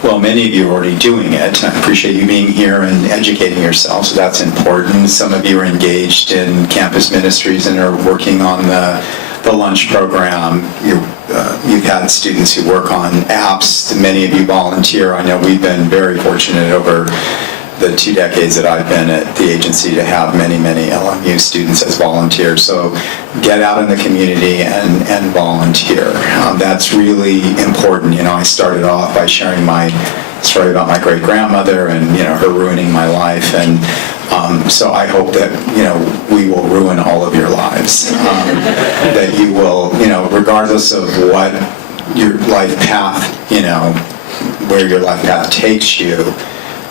Well, many of you are already doing it. I appreciate you being here and educating yourselves, so that's important. Some of you are engaged in campus ministries and are working on the lunch program. You've had students who work on apps. Many of you volunteer. I know we've been very fortunate over the 2 decades that I've been at the agency to have many LMU students as volunteers. So get out in the community and volunteer. That's really important. I started off by sharing my story about my great-grandmother and her ruining my life, and so I hope that we will ruin all of your lives. That you will, regardless of what your life path, where your life path takes you,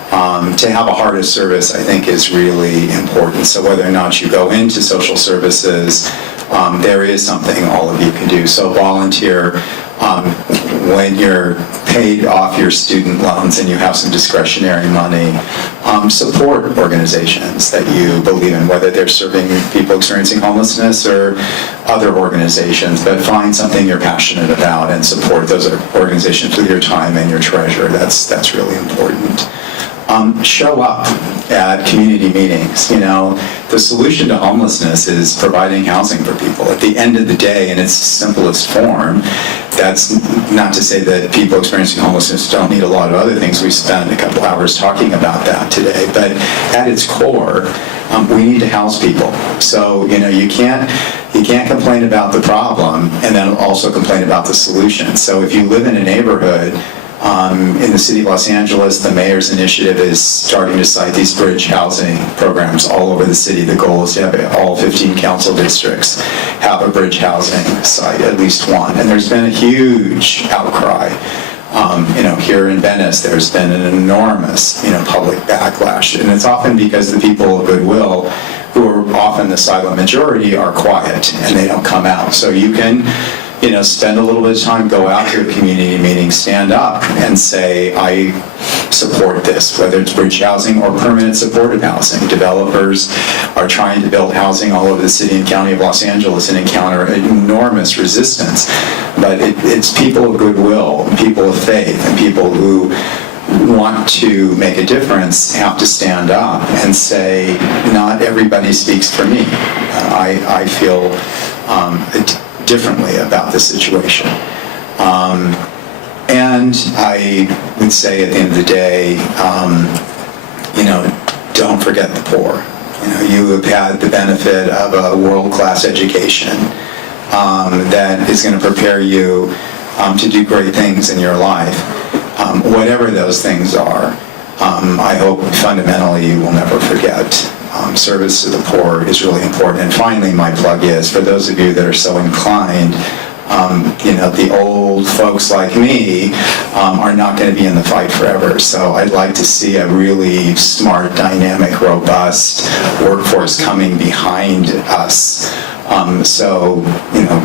to have a heart of service, I think, is really important. So whether or not you go into social services, there is something all of you can do. So volunteer when you're paid off your student loans and you have some discretionary money. Support organizations that you believe in, whether they're serving people experiencing homelessness or other organizations, but find something you're passionate about and support those organizations with your time and your treasure. That's really important. Show up at community meetings. The solution to homelessness is providing housing for people. At the end of the day, in its simplest form, that's not to say that people experiencing homelessness don't need a lot of other things. We spent a couple hours talking about that today. But at its core, we need to house people. So, you can't complain about the problem and then also complain about the solution. So if you live in a neighborhood In the city of Los Angeles, the mayor's initiative is starting to site these bridge housing programs all over the city. The goal is to have all 15 council districts have a bridge housing site, at least one. And there's been a huge outcry. Here in Venice, there's been an enormous, public backlash. And it's often because the people of goodwill, who are often the silent majority, are quiet and they don't come out. So you can, spend a little bit of time, go out to a community meeting, stand up and say, I support this, whether it's bridge housing or permanent supportive housing. Developers are trying to build housing all over the city and county of Los Angeles and encounter enormous resistance. But it's people of goodwill, people of faith, and people who want to make a difference have to stand up and say, not everybody speaks for me. I feel differently about the situation. And I would say at the end of the day, don't forget the poor. You have had the benefit of a world-class education that is going to prepare you to do great things in your life. Whatever those things are, I hope fundamentally you will never forget. Service to the poor is really important. And finally, my plug is, for those of you that are so inclined, the old folks like me are not going to be in the fight forever. So I'd like to see a really smart, dynamic, robust workforce coming behind us.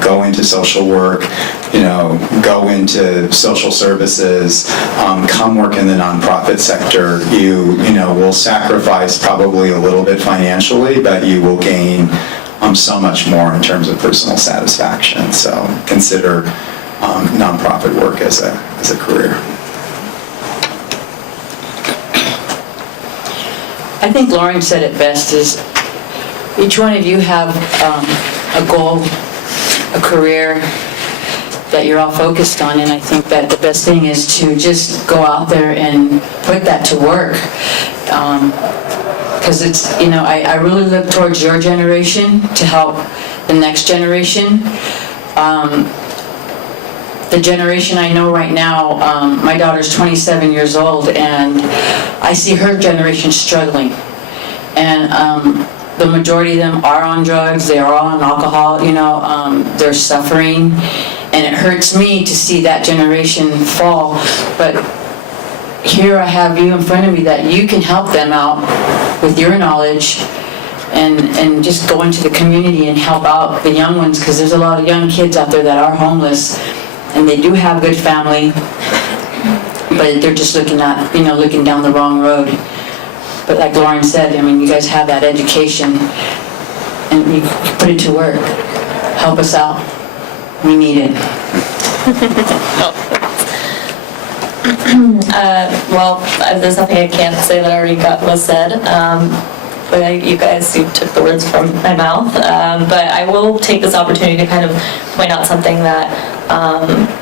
Go into social work, go into social services, come work in the nonprofit sector. You will sacrifice probably a little bit financially, but you will gain so much more in terms of personal satisfaction. So consider nonprofit work as a career. I think Lauren said it best, is each one of you have a goal, a career that you're all focused on, and I think that the best thing is to just go out there and put that to work. Because it's, I really look towards your generation to help the next generation. The generation I know right now, my daughter's 27 years old, and I see her generation struggling. And the majority of them are on drugs, they are all on alcohol, they're suffering. And it hurts me to see that generation fall. But here I have you in front of me that you can help them out with your knowledge and just go into the community and help out the young ones, because there's a lot of young kids out there that are homeless and they do have good family, but they're just looking down the wrong road. But like Lauren said, you guys have that education and you put it to work. Help us out. We need it. Well, there's nothing I can't say that already was said. But you took the words from my mouth. But I will take this opportunity to kind of point out something that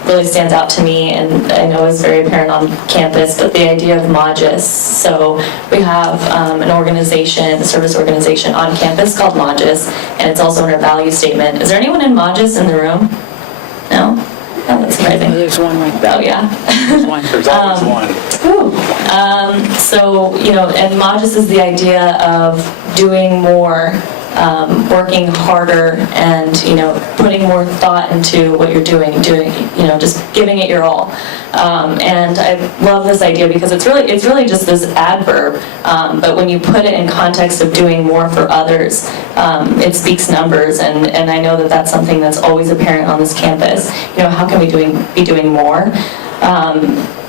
really stands out to me, and I know is very apparent on campus, but the idea of Modus. So we have an organization, a service organization on campus called Modus, and it's also in our value statement. Is there anyone in Modus in the room? No? Oh, that's surprising. There's one right there. Oh, yeah. There's one. There's always one. And Modus is the idea of doing more, working harder, and putting more thought into what you're doing, just giving it your all. And I love this idea because it's really just this adverb, but when you put it in context of doing more for others, it speaks numbers, and I know that that's something that's always apparent on this campus. How can we be doing more?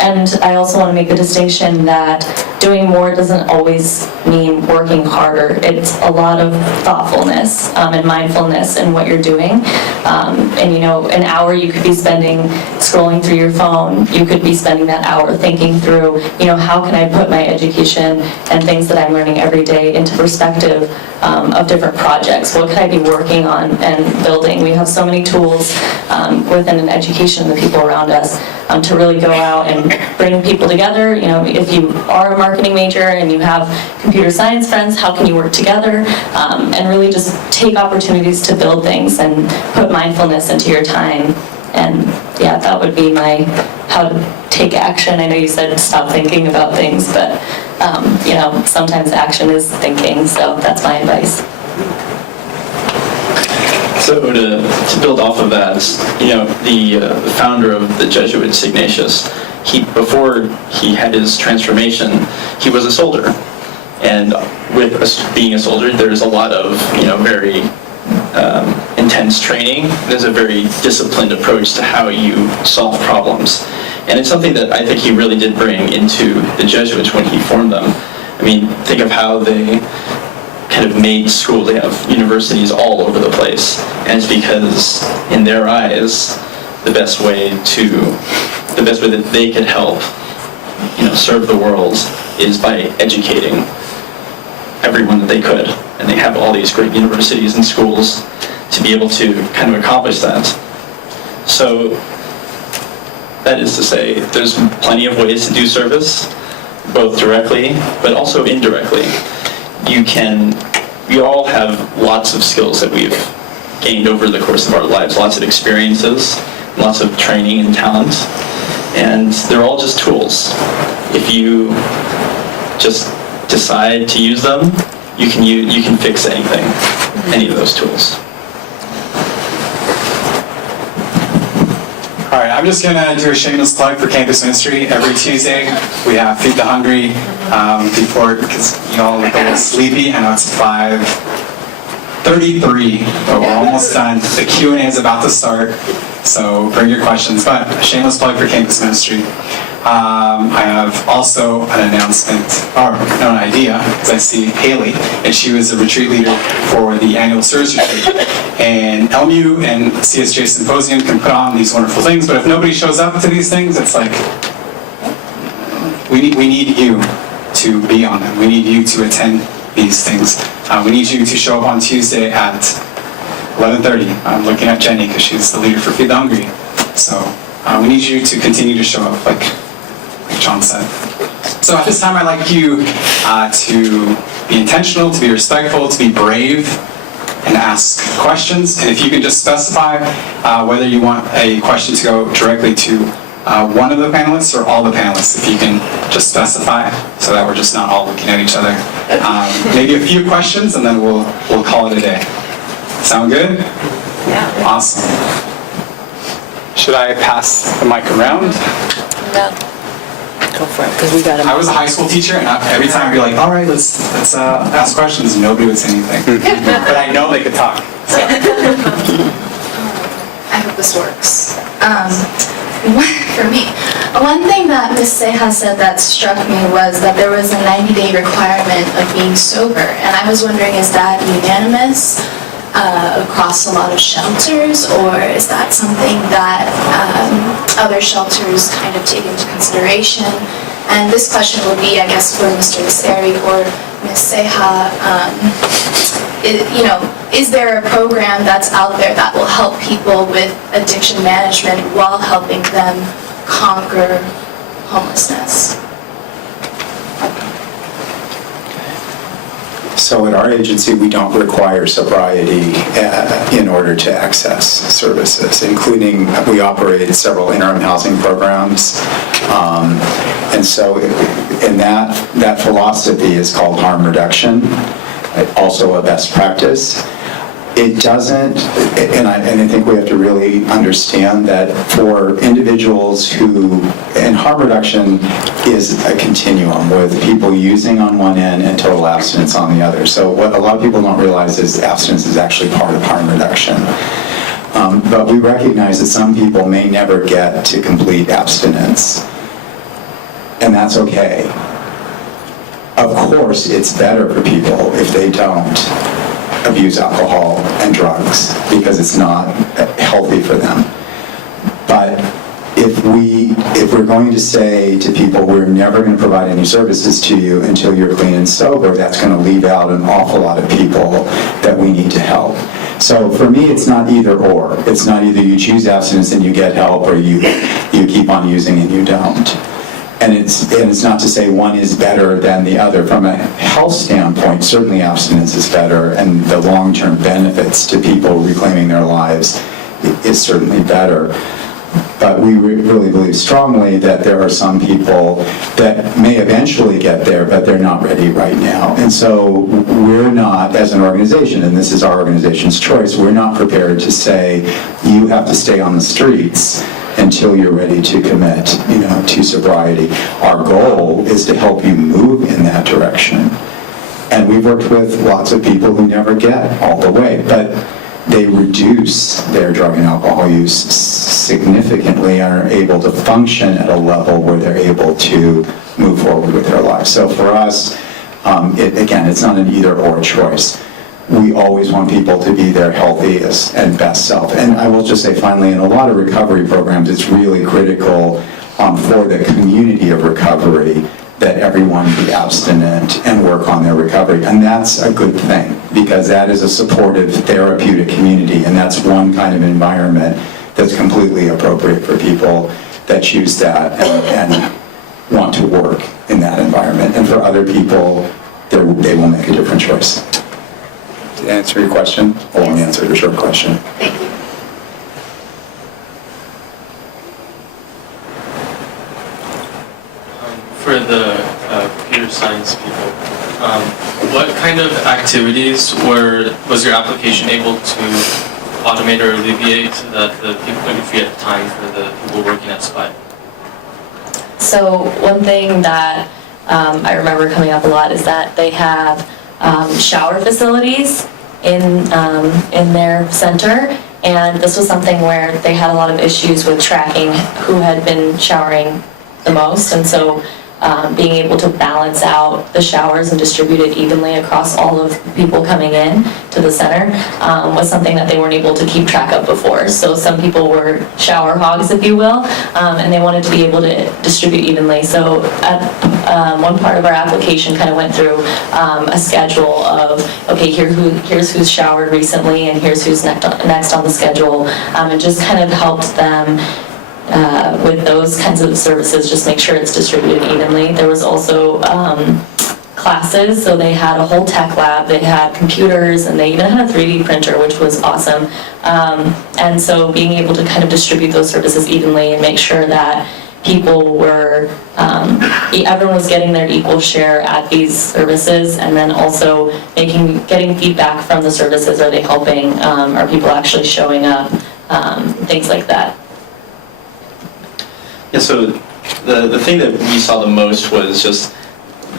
And I also want to make the distinction that doing more doesn't always mean working harder. It's a lot of thoughtfulness and mindfulness in what you're doing. An hour you could be spending scrolling through your phone. You could be spending that hour thinking through, how can I put my education and things that I'm learning every day into perspective of different projects? What could I be working on and building? We have so many tools within an education of the people around us to really go out and bring people together. If you are a marketing major and you have computer science friends, how can you work together? And really just take opportunities to build things and put mindfulness into your time. And yeah, that would be my how to take take action. I know you said stop thinking about things, but sometimes action is thinking, so that's my advice. So to build off of that, the founder of the Jesuits, Ignatius, before he had his transformation, he was a soldier. And with being a soldier, there's a lot of, very intense training. There's a very disciplined approach to how you solve problems. And it's something that I think he really did bring into the Jesuits when he formed them. I mean, think of how they kind of made school. They have universities all over the place. And it's because, in their eyes, the best way that they could help, serve the world is by educating everyone that they could. And they have all these great universities and schools to be able to kind of accomplish that. So that is to say, there's plenty of ways to do service, both directly, but also indirectly. We all have lots of skills that we've gained over the course of our lives, lots of experiences, lots of training and talent, and they're all just tools. If you just decide to use them, you can fix anything, any of those tools. All right, I'm just gonna do a shameless plug for campus ministry. Every Tuesday, we have Feed the Hungry because you all look a little sleepy. I know it's 5:33, but we're almost done. The Q&A is about to start, so bring your questions. But a shameless plug for campus ministry. I have also an announcement, or no, an idea, because I see Haley, and she was a retreat leader for the annual service retreat. And LMU and CSJ Symposium can put on these wonderful things, but if nobody shows up to these things, it's like, we need you to be on them. We need you to attend these things. We need you to show up on Tuesday at 11:30. I'm looking at Jenny because she's the leader for Feed the Hungry. So we need you to continue to show up, like John said. So at this time, I'd like you to be intentional, to be respectful, to be brave, and ask questions. And if you can just specify whether you want a question to go directly to one of the panelists or all the panelists, if you can just specify so that we're just not all looking at each other. Maybe a few questions and then we'll call it a day. Sound good? Yeah. Awesome. Should I pass the mic around? No. Go for it, because we got I was a high school teacher, and every time I'd be like, all right, let's ask questions, and nobody would say anything. But I know they could talk. So. I hope this works. For me, one thing that Ms. Seja said that struck me was that there was a 90-day requirement of being sober, and I was wondering, is that unanimous across a lot of shelters, or is that something that other shelters kind of take into consideration? And this question will be, I guess, for Mr. DeSeree or Ms. Seja. Is there a program that's out there that will help people with addiction management while helping them conquer homelessness? So at our agency, we don't require sobriety in order to access services, including we operate several interim housing programs. And so and that philosophy is called harm reduction, also a best practice. It doesn't, and I think we have to really understand that for individuals and harm reduction is a continuum with people using on one end and total abstinence on the other. So what a lot of people don't realize is abstinence is actually part of harm reduction. But we recognize that some people may never get to complete abstinence, and that's okay. Of course, it's better for people if they don't abuse alcohol and drugs because it's not healthy for them. But if we're going to say to people, we're never going to provide any services to you until you're clean and sober, that's going to leave out an awful lot of people that we need to help. So for me, it's not either or. It's not either you choose abstinence and you get help, or you keep on using and you don't. And it's not to say one is better than the other. From a health standpoint, certainly abstinence is better, and the long-term benefits to people reclaiming their lives is certainly better. But we really believe strongly that there are some people that may eventually get there, but they're not ready right now. And so we're not, as an organization, and this is our organization's choice, we're not prepared to say, you have to stay on the streets until you're ready to commit, to sobriety. Our goal is to help you move in that direction. And we've worked with lots of people who never get all the way, but they reduce their drug and alcohol use significantly and are able to function at a level where they're able to move forward with their lives. So for us, again, it's not an either-or choice. We always want people to be their healthiest and best self. And I will just say finally, in a lot of recovery programs, it's really critical for the community of recovery that everyone be abstinent and work on their recovery. And that's a good thing, because that is a supportive therapeutic community, and that's one kind of environment that's completely appropriate for people that choose that and want to work in that environment. And for other people, they will make a different choice. To answer your question, a long answer to a short question. Thank you. For the computer science people, what kind of activities was your application able to automate or alleviate so that the people could free up time for the people working at SPI? So one thing that I remember coming up a lot is that they have shower facilities in their center, and this was something where they had a lot of issues with tracking who had been showering the most, and so being able to balance out the showers and distribute it evenly across all of the people coming in to the center was something that they weren't able to keep track of before. So some people were shower hogs, if you will, and they wanted to be able to distribute evenly. So one part of our application kind of went through a schedule of, okay, here's who's showered recently and here's who's next on the schedule, and just kind of helped them with those kinds of services, just make sure it's distributed evenly. There was also classes, so they had a whole tech lab, they had computers, and they even had a 3D printer, which was awesome. And so being able to kind of distribute those services evenly and make sure that people were, everyone was getting their equal share at these services, and then also getting feedback from the services. Are they helping? Are people actually showing up? Things like that. Yeah, so the thing that we saw the most was just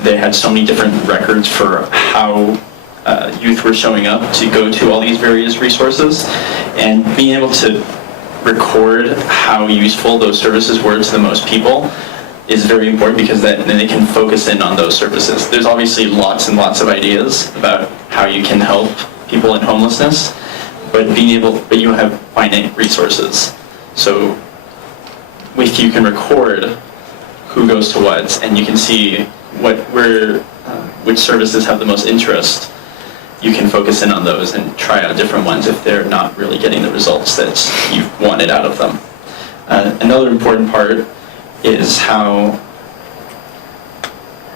they had so many different records for how youth were showing up to go to all these various resources, and being able to record how useful those services were to the most people is very important, because then they can focus in on those services. There's obviously lots and lots of ideas about how you can help people in homelessness, but you have finite resources. So if you can record who goes to what, and you can see which services have the most interest, you can focus in on those and try out different ones if they're not really getting the results that you wanted out of them. Another important part is how,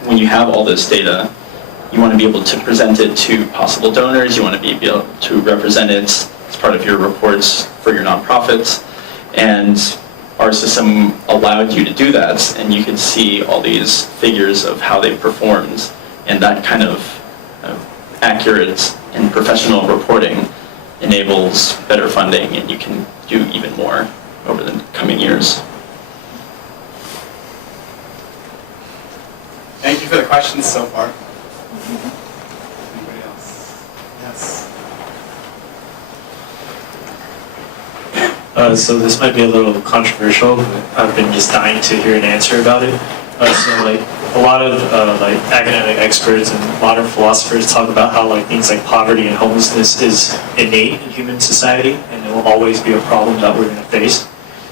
when you have all this data, you want to be able to present it to possible donors, you want to be able to represent it as part of your reports for your nonprofits, and our system allowed you to do that, and you could see all these figures of how they performed, and that kind of accurate and professional reporting enables better funding, and you can do even more over the coming years. Thank you for the questions so far. Anybody else? Yes. So this might be a little controversial, but I've been just dying to hear an answer about it. So like a lot of like academic experts and modern philosophers talk about how like things like poverty and homelessness is innate in human society, and it will always be a problem that we're going to face.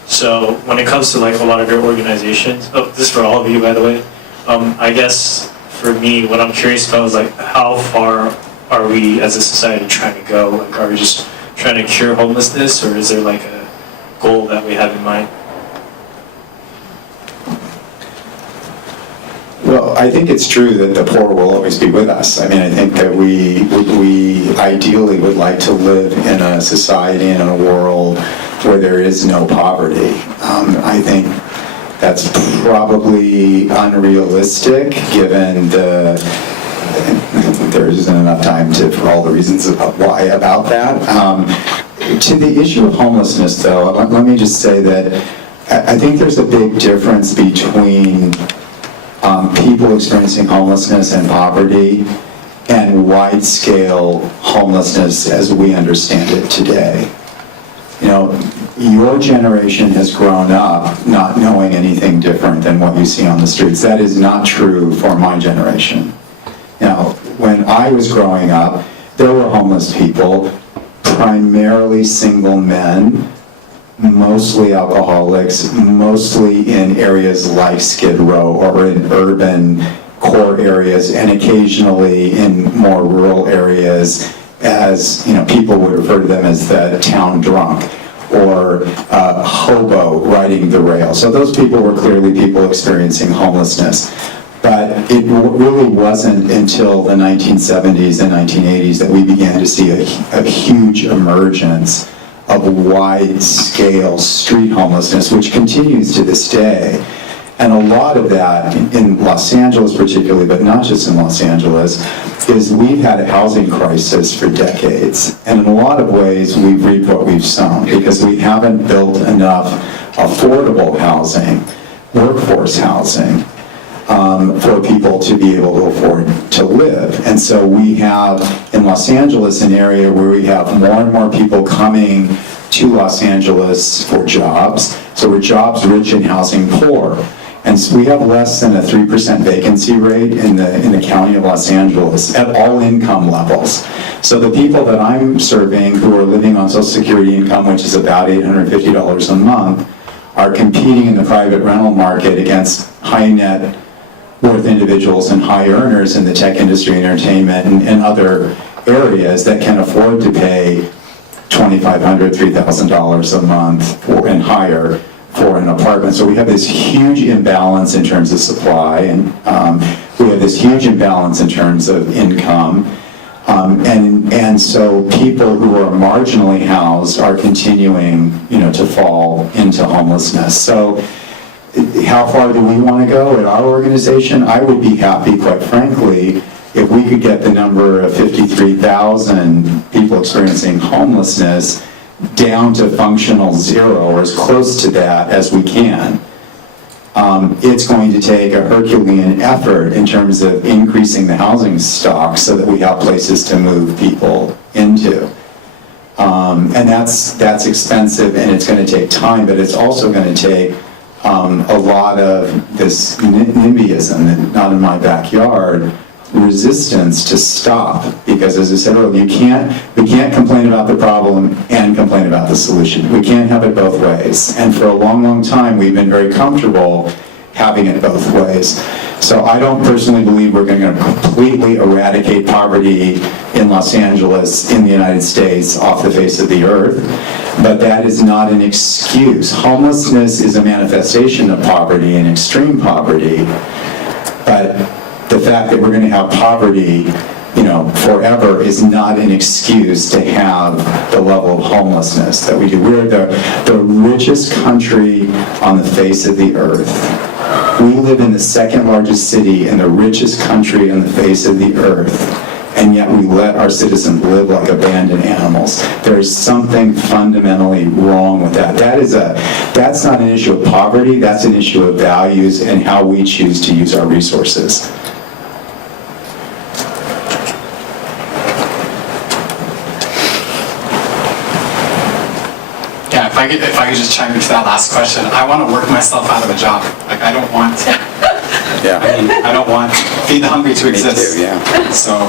So when it comes to like a lot of your organizations, this is for all of you by the way, I guess for me what I'm curious about is like how far are we as a society trying to go? Like are we just trying to cure homelessness, or is there like a goal that we have in mind? Well, Well, I think it's true that the poor will always be with us. I mean, I think that we ideally would like to live in a society and in a world where there is no poverty. I think that's probably unrealistic given there isn't enough time for all the reasons why about that. To the issue of homelessness, though, let me just say that I think there's a big difference between people experiencing homelessness and poverty and wide-scale homelessness as we understand it today. You know, your generation has grown up not knowing anything different than what you see on the streets. That is not true for my generation. Now, when I was growing up, there were homeless people, primarily single men, mostly alcoholics, mostly in areas like Skid Row or in urban core areas, and occasionally in more rural areas as, you know, people would refer to them as the town drunk or hobo riding the rail. So those people were clearly people experiencing homelessness. But it really wasn't until the 1970s and 1980s that we began to see a huge emergence of wide-scale street homelessness, which continues to this day. And a lot of that, in Los Angeles particularly, but not just in Los Angeles, is we've had a housing crisis for decades. And in a lot of ways, we've reaped what we've sown, because we haven't built enough affordable housing, workforce housing, for people to be able to afford to live. And so we have, in Los Angeles, an area where we have more and more people coming to Los Angeles for jobs. So we're jobs rich and housing poor. And so we have less than a 3% vacancy rate in the county of Los Angeles at all income levels. So the people that I'm serving who are living on Social Security income, which is about $850 a month, are competing in the private rental market against high net worth individuals and high earners in the tech industry, entertainment, and other areas that can afford to pay $2,500, $3,000 a month and higher for an apartment. So we have this huge imbalance in terms of supply, and we have this huge imbalance in terms of income. And so people who are marginally housed are continuing, you know, to fall into homelessness. So how far do we want to go at our organization? I would be happy, quite frankly, if we could get the number of 53,000 people experiencing homelessness down to functional zero, or as close to that as we can. It's going to take a Herculean effort in terms of increasing the housing stock so that we have places to move people into. And that's expensive, and it's going to take time, but it's also going to take a lot of this NIMBYism, not in my backyard, resistance to stop. Because as I said earlier, we can't complain about the problem and complain about the solution. We can't have it both ways. And for a long, long time, we've been very comfortable having it both ways. So I don't personally believe we're going to completely eradicate poverty in Los Angeles, in the United States, off the face of the earth. But that is not an excuse. Homelessness is a manifestation of poverty and extreme poverty. But the fact that we're going to have poverty, you know, forever is not an excuse to have the level of homelessness that we do. We're the richest country on the face of the earth. We live in the second largest city in the richest country on the face of the earth, and yet we let our citizens live like abandoned animals. There is something fundamentally wrong with that. That's not an issue of poverty, that's an issue of values and how we choose to use our resources. Yeah, if I could just chime into that last question, I want to work myself out of a job. Like, I don't want to. Yeah. I mean, I don't want feed the hungry to exist. Me too, yeah. So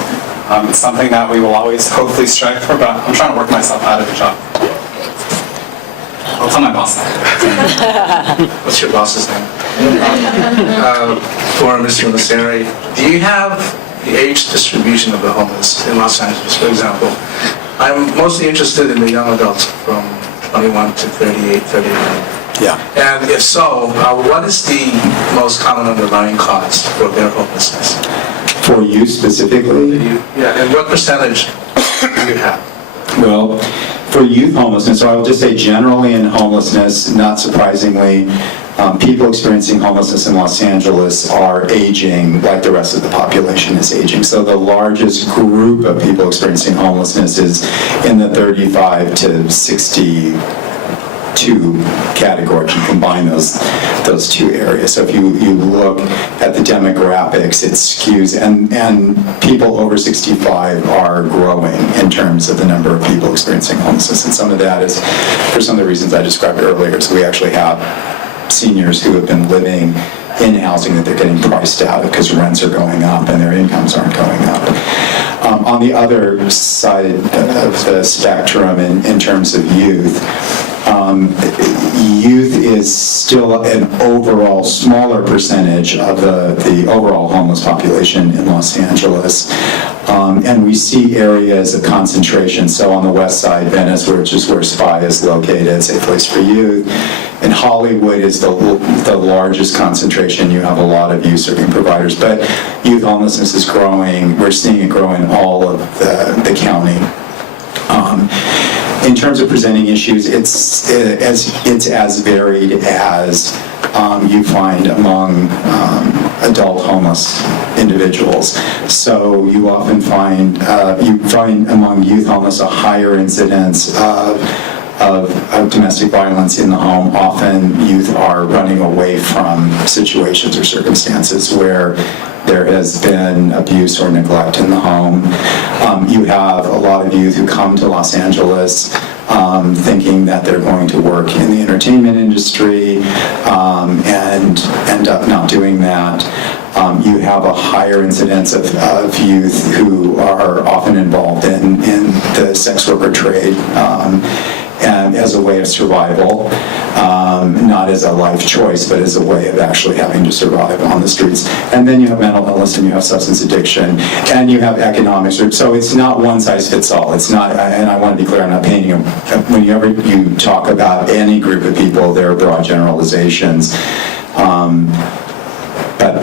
it's something that we will always hopefully strive for, but I'm trying to work myself out of a job. I'll tell my boss that. What's your boss's name? For Mr. Maceri, do you have the age distribution of the homeless in Los Angeles, for example? I'm mostly interested in the young adults from 21 to 38, 39. Yeah. And if so, what is the most common underlying cause for their homelessness? For you specifically? Yeah, and what percentage do you have? Well, for youth homelessness, so I will just say generally in homelessness, not surprisingly, people experiencing homelessness in Los Angeles are aging like the rest of the population is aging. So the largest group of people experiencing homelessness is in the 35 to 62 category. You combine those two areas. So if you look at the demographics, it skews, and people over 65 are growing in terms of the number of people experiencing homelessness. And some of that is for some of the reasons I described earlier. So we actually have seniors who have been living in housing that they're getting priced out of because rents are going up and their incomes aren't going up. On the other side of the spectrum, in terms of youth, youth is still an overall smaller percentage of the overall homeless population in Los Angeles. And we see areas of concentration. So on the west side, Venice, which is where SPY is located, it's a place for youth. And Hollywood is the largest concentration. You have a lot of youth serving providers. But youth homelessness is growing. We're seeing it grow in all of the county. In terms of presenting issues, it's as varied as you find among adult homeless individuals. So you often find among youth homeless a higher incidence of domestic violence in the home. Often youth are running away from situations or circumstances where there has been abuse or neglect in the home. You have a lot of youth who come to Los Angeles thinking that they're going to work in the entertainment industry and end up not doing that. You have a higher incidence of youth who are often involved in the sex worker trade and as a way of survival, not as a life choice, but as a way of actually having to survive on the streets. And then you have mental illness, and you have substance addiction, and you have economics. So it's not one size fits all. It's not, and I want to be clear, I'm not painting them. Whenever you talk about any group of people, there are broad generalizations. But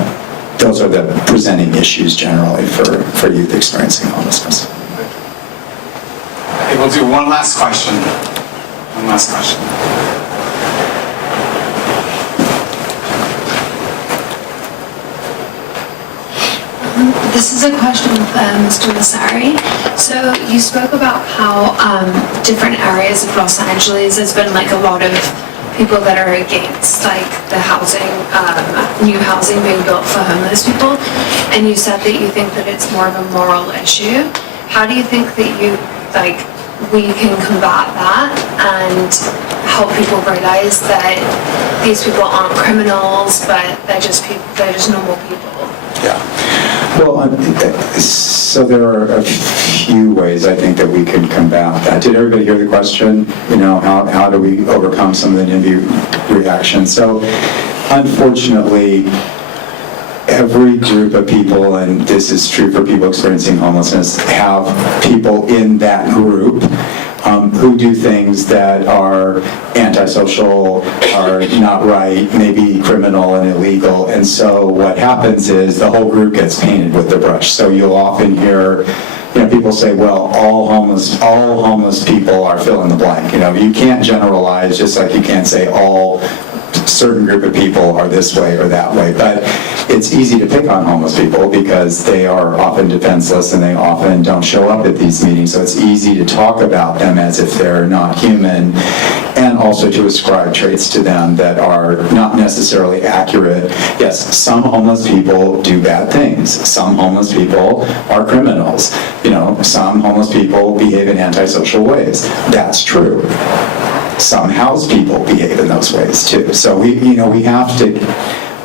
those are the presenting issues generally for youth experiencing homelessness. Okay, we'll do one last question. One last question. This is a question of Mr. Maceri. So you spoke about how different areas of Los Angeles, there's been like a lot of people that are against like the housing, new housing being built for homeless people. And you said that you think that it's more of a moral issue. How do you think that we can combat that and help people realize that these people aren't criminals, but they're just normal people? Yeah. Well, so there are a few ways I think that we can combat that. Did everybody hear the question? You know, how do we overcome some of the NIMBY reactions? So, unfortunately, every group of people, and this is true for people experiencing homelessness, have people in that group who do things that are antisocial, are not right, maybe criminal and illegal. And so what happens is the whole group gets painted with the brush. So you'll often hear, people say, well, all homeless people are fill in the blank. You can't generalize, just like you can't say all certain group of people are this way or that way. But it's easy to pick on homeless people because they are often defenseless and they often don't show up at these meetings. So it's easy to talk about them as if they're not human, and also to ascribe traits to them that are not necessarily accurate. Yes, some homeless people do bad things. Some homeless people are criminals. Some homeless people behave in antisocial ways. That's true. Some house people behave in those ways too. So we have to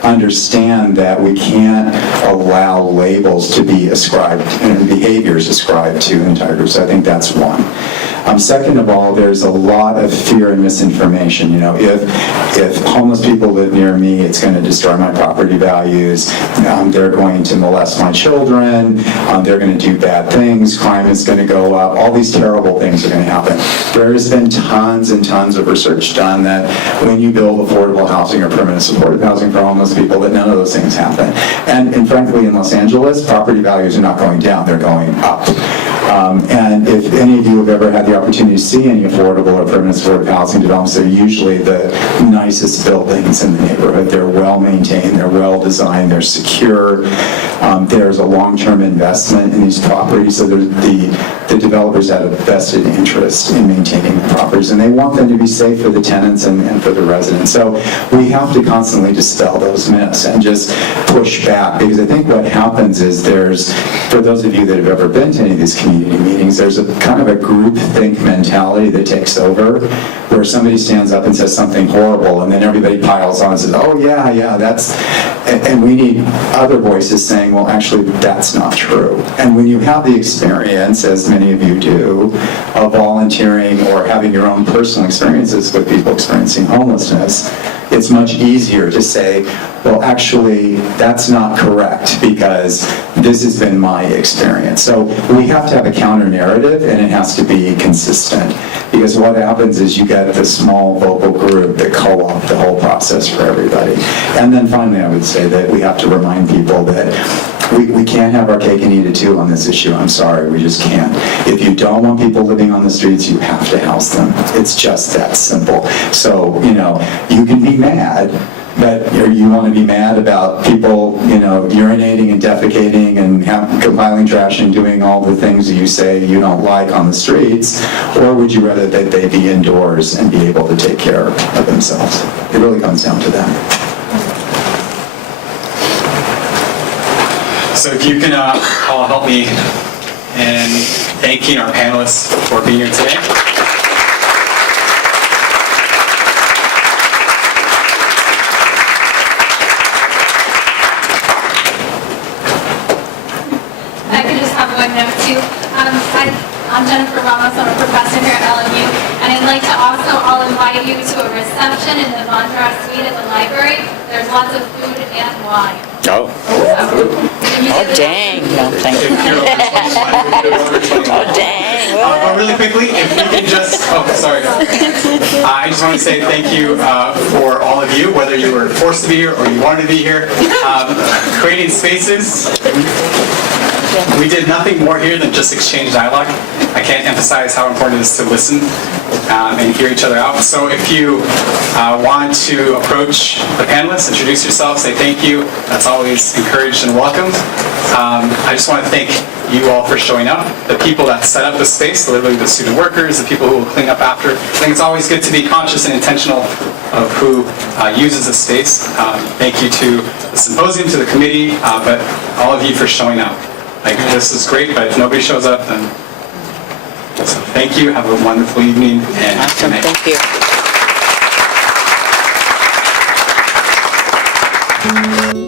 understand that we can't allow labels to be ascribed and behaviors ascribed to entire groups. I think that's one. Second of all, there's a lot of fear and misinformation. You know, if homeless people live near me, it's going to destroy my property values. They're going to molest my children. They're going to do bad things. Crime is going to go up. All these terrible things are going to happen. There has been tons and tons of research done that when you build affordable housing or permanent supportive housing for homeless people, that none of those things happen. And frankly, in Los Angeles, property values are not going down, they're going up. And if any of you have ever had the opportunity to see any affordable or permanent supportive housing developments, they're usually the nicest buildings in the neighborhood. They're well maintained, they're well designed, they're secure. There's a long-term investment in these properties, so the developers have a vested interest in maintaining the properties, and they want them to be safe for the tenants and for the residents. So we have to constantly dispel those myths and just push back, because I think what happens is for those of you that have ever been to any of these community meetings, there's a kind of a groupthink mentality that takes over, where somebody stands up and says something horrible, and then everybody piles on and says, oh yeah, that's, and we need other voices saying, well, actually, that's not true. And when you have the experience, as many of you do, of volunteering or having your own personal experiences with people experiencing homelessness, it's much easier to say, well, actually, that's not correct, because this has been my experience. So we have to have a counter-narrative, and it has to be consistent, because what happens is you get this small vocal group that co-opt the whole process for everybody. And then finally, I would say that we have to remind people that we can't have our cake and eat it too on this issue. I'm sorry, we just can't. If you don't want people living on the streets, you have to house them. It's just that simple. So, you know, you can be mad, but you want to be mad about people, you know, urinating and defecating and compiling trash and doing all the things that you say you don't like on the streets, or would you rather that they be indoors and be able to take care of themselves? It really comes down to them. So if you can all help me in thanking our panelists for being here today. I could just have one note too. I'm Jennifer Ramos, I'm a professor here at Alum, and I'd like to also, I'll invite you to a reception in the Mondra suite at the library. There's lots of food and wine. Oh. Oh, dang. No, thank you. Oh, dang. Really quickly, if you can just, sorry. I just want to say thank you for all of you, whether you were forced to be here or you wanted to be here. Creating spaces. We did nothing more here than just exchange dialogue. I can't emphasize how important it is to listen and hear each other out. So if you want to approach the panelists, introduce yourself, say thank you, that's always encouraged and welcomed. I just want to thank you all for showing up, the people that set up the space, literally the student workers, the people who will clean up after. I think it's always good to be conscious and intentional of who uses the space. Thank you to the symposium, to the committee, but all of you for showing up. Like, this is great, but if nobody shows up, then... So thank you, have a wonderful evening, and Awesome, good night. thank you.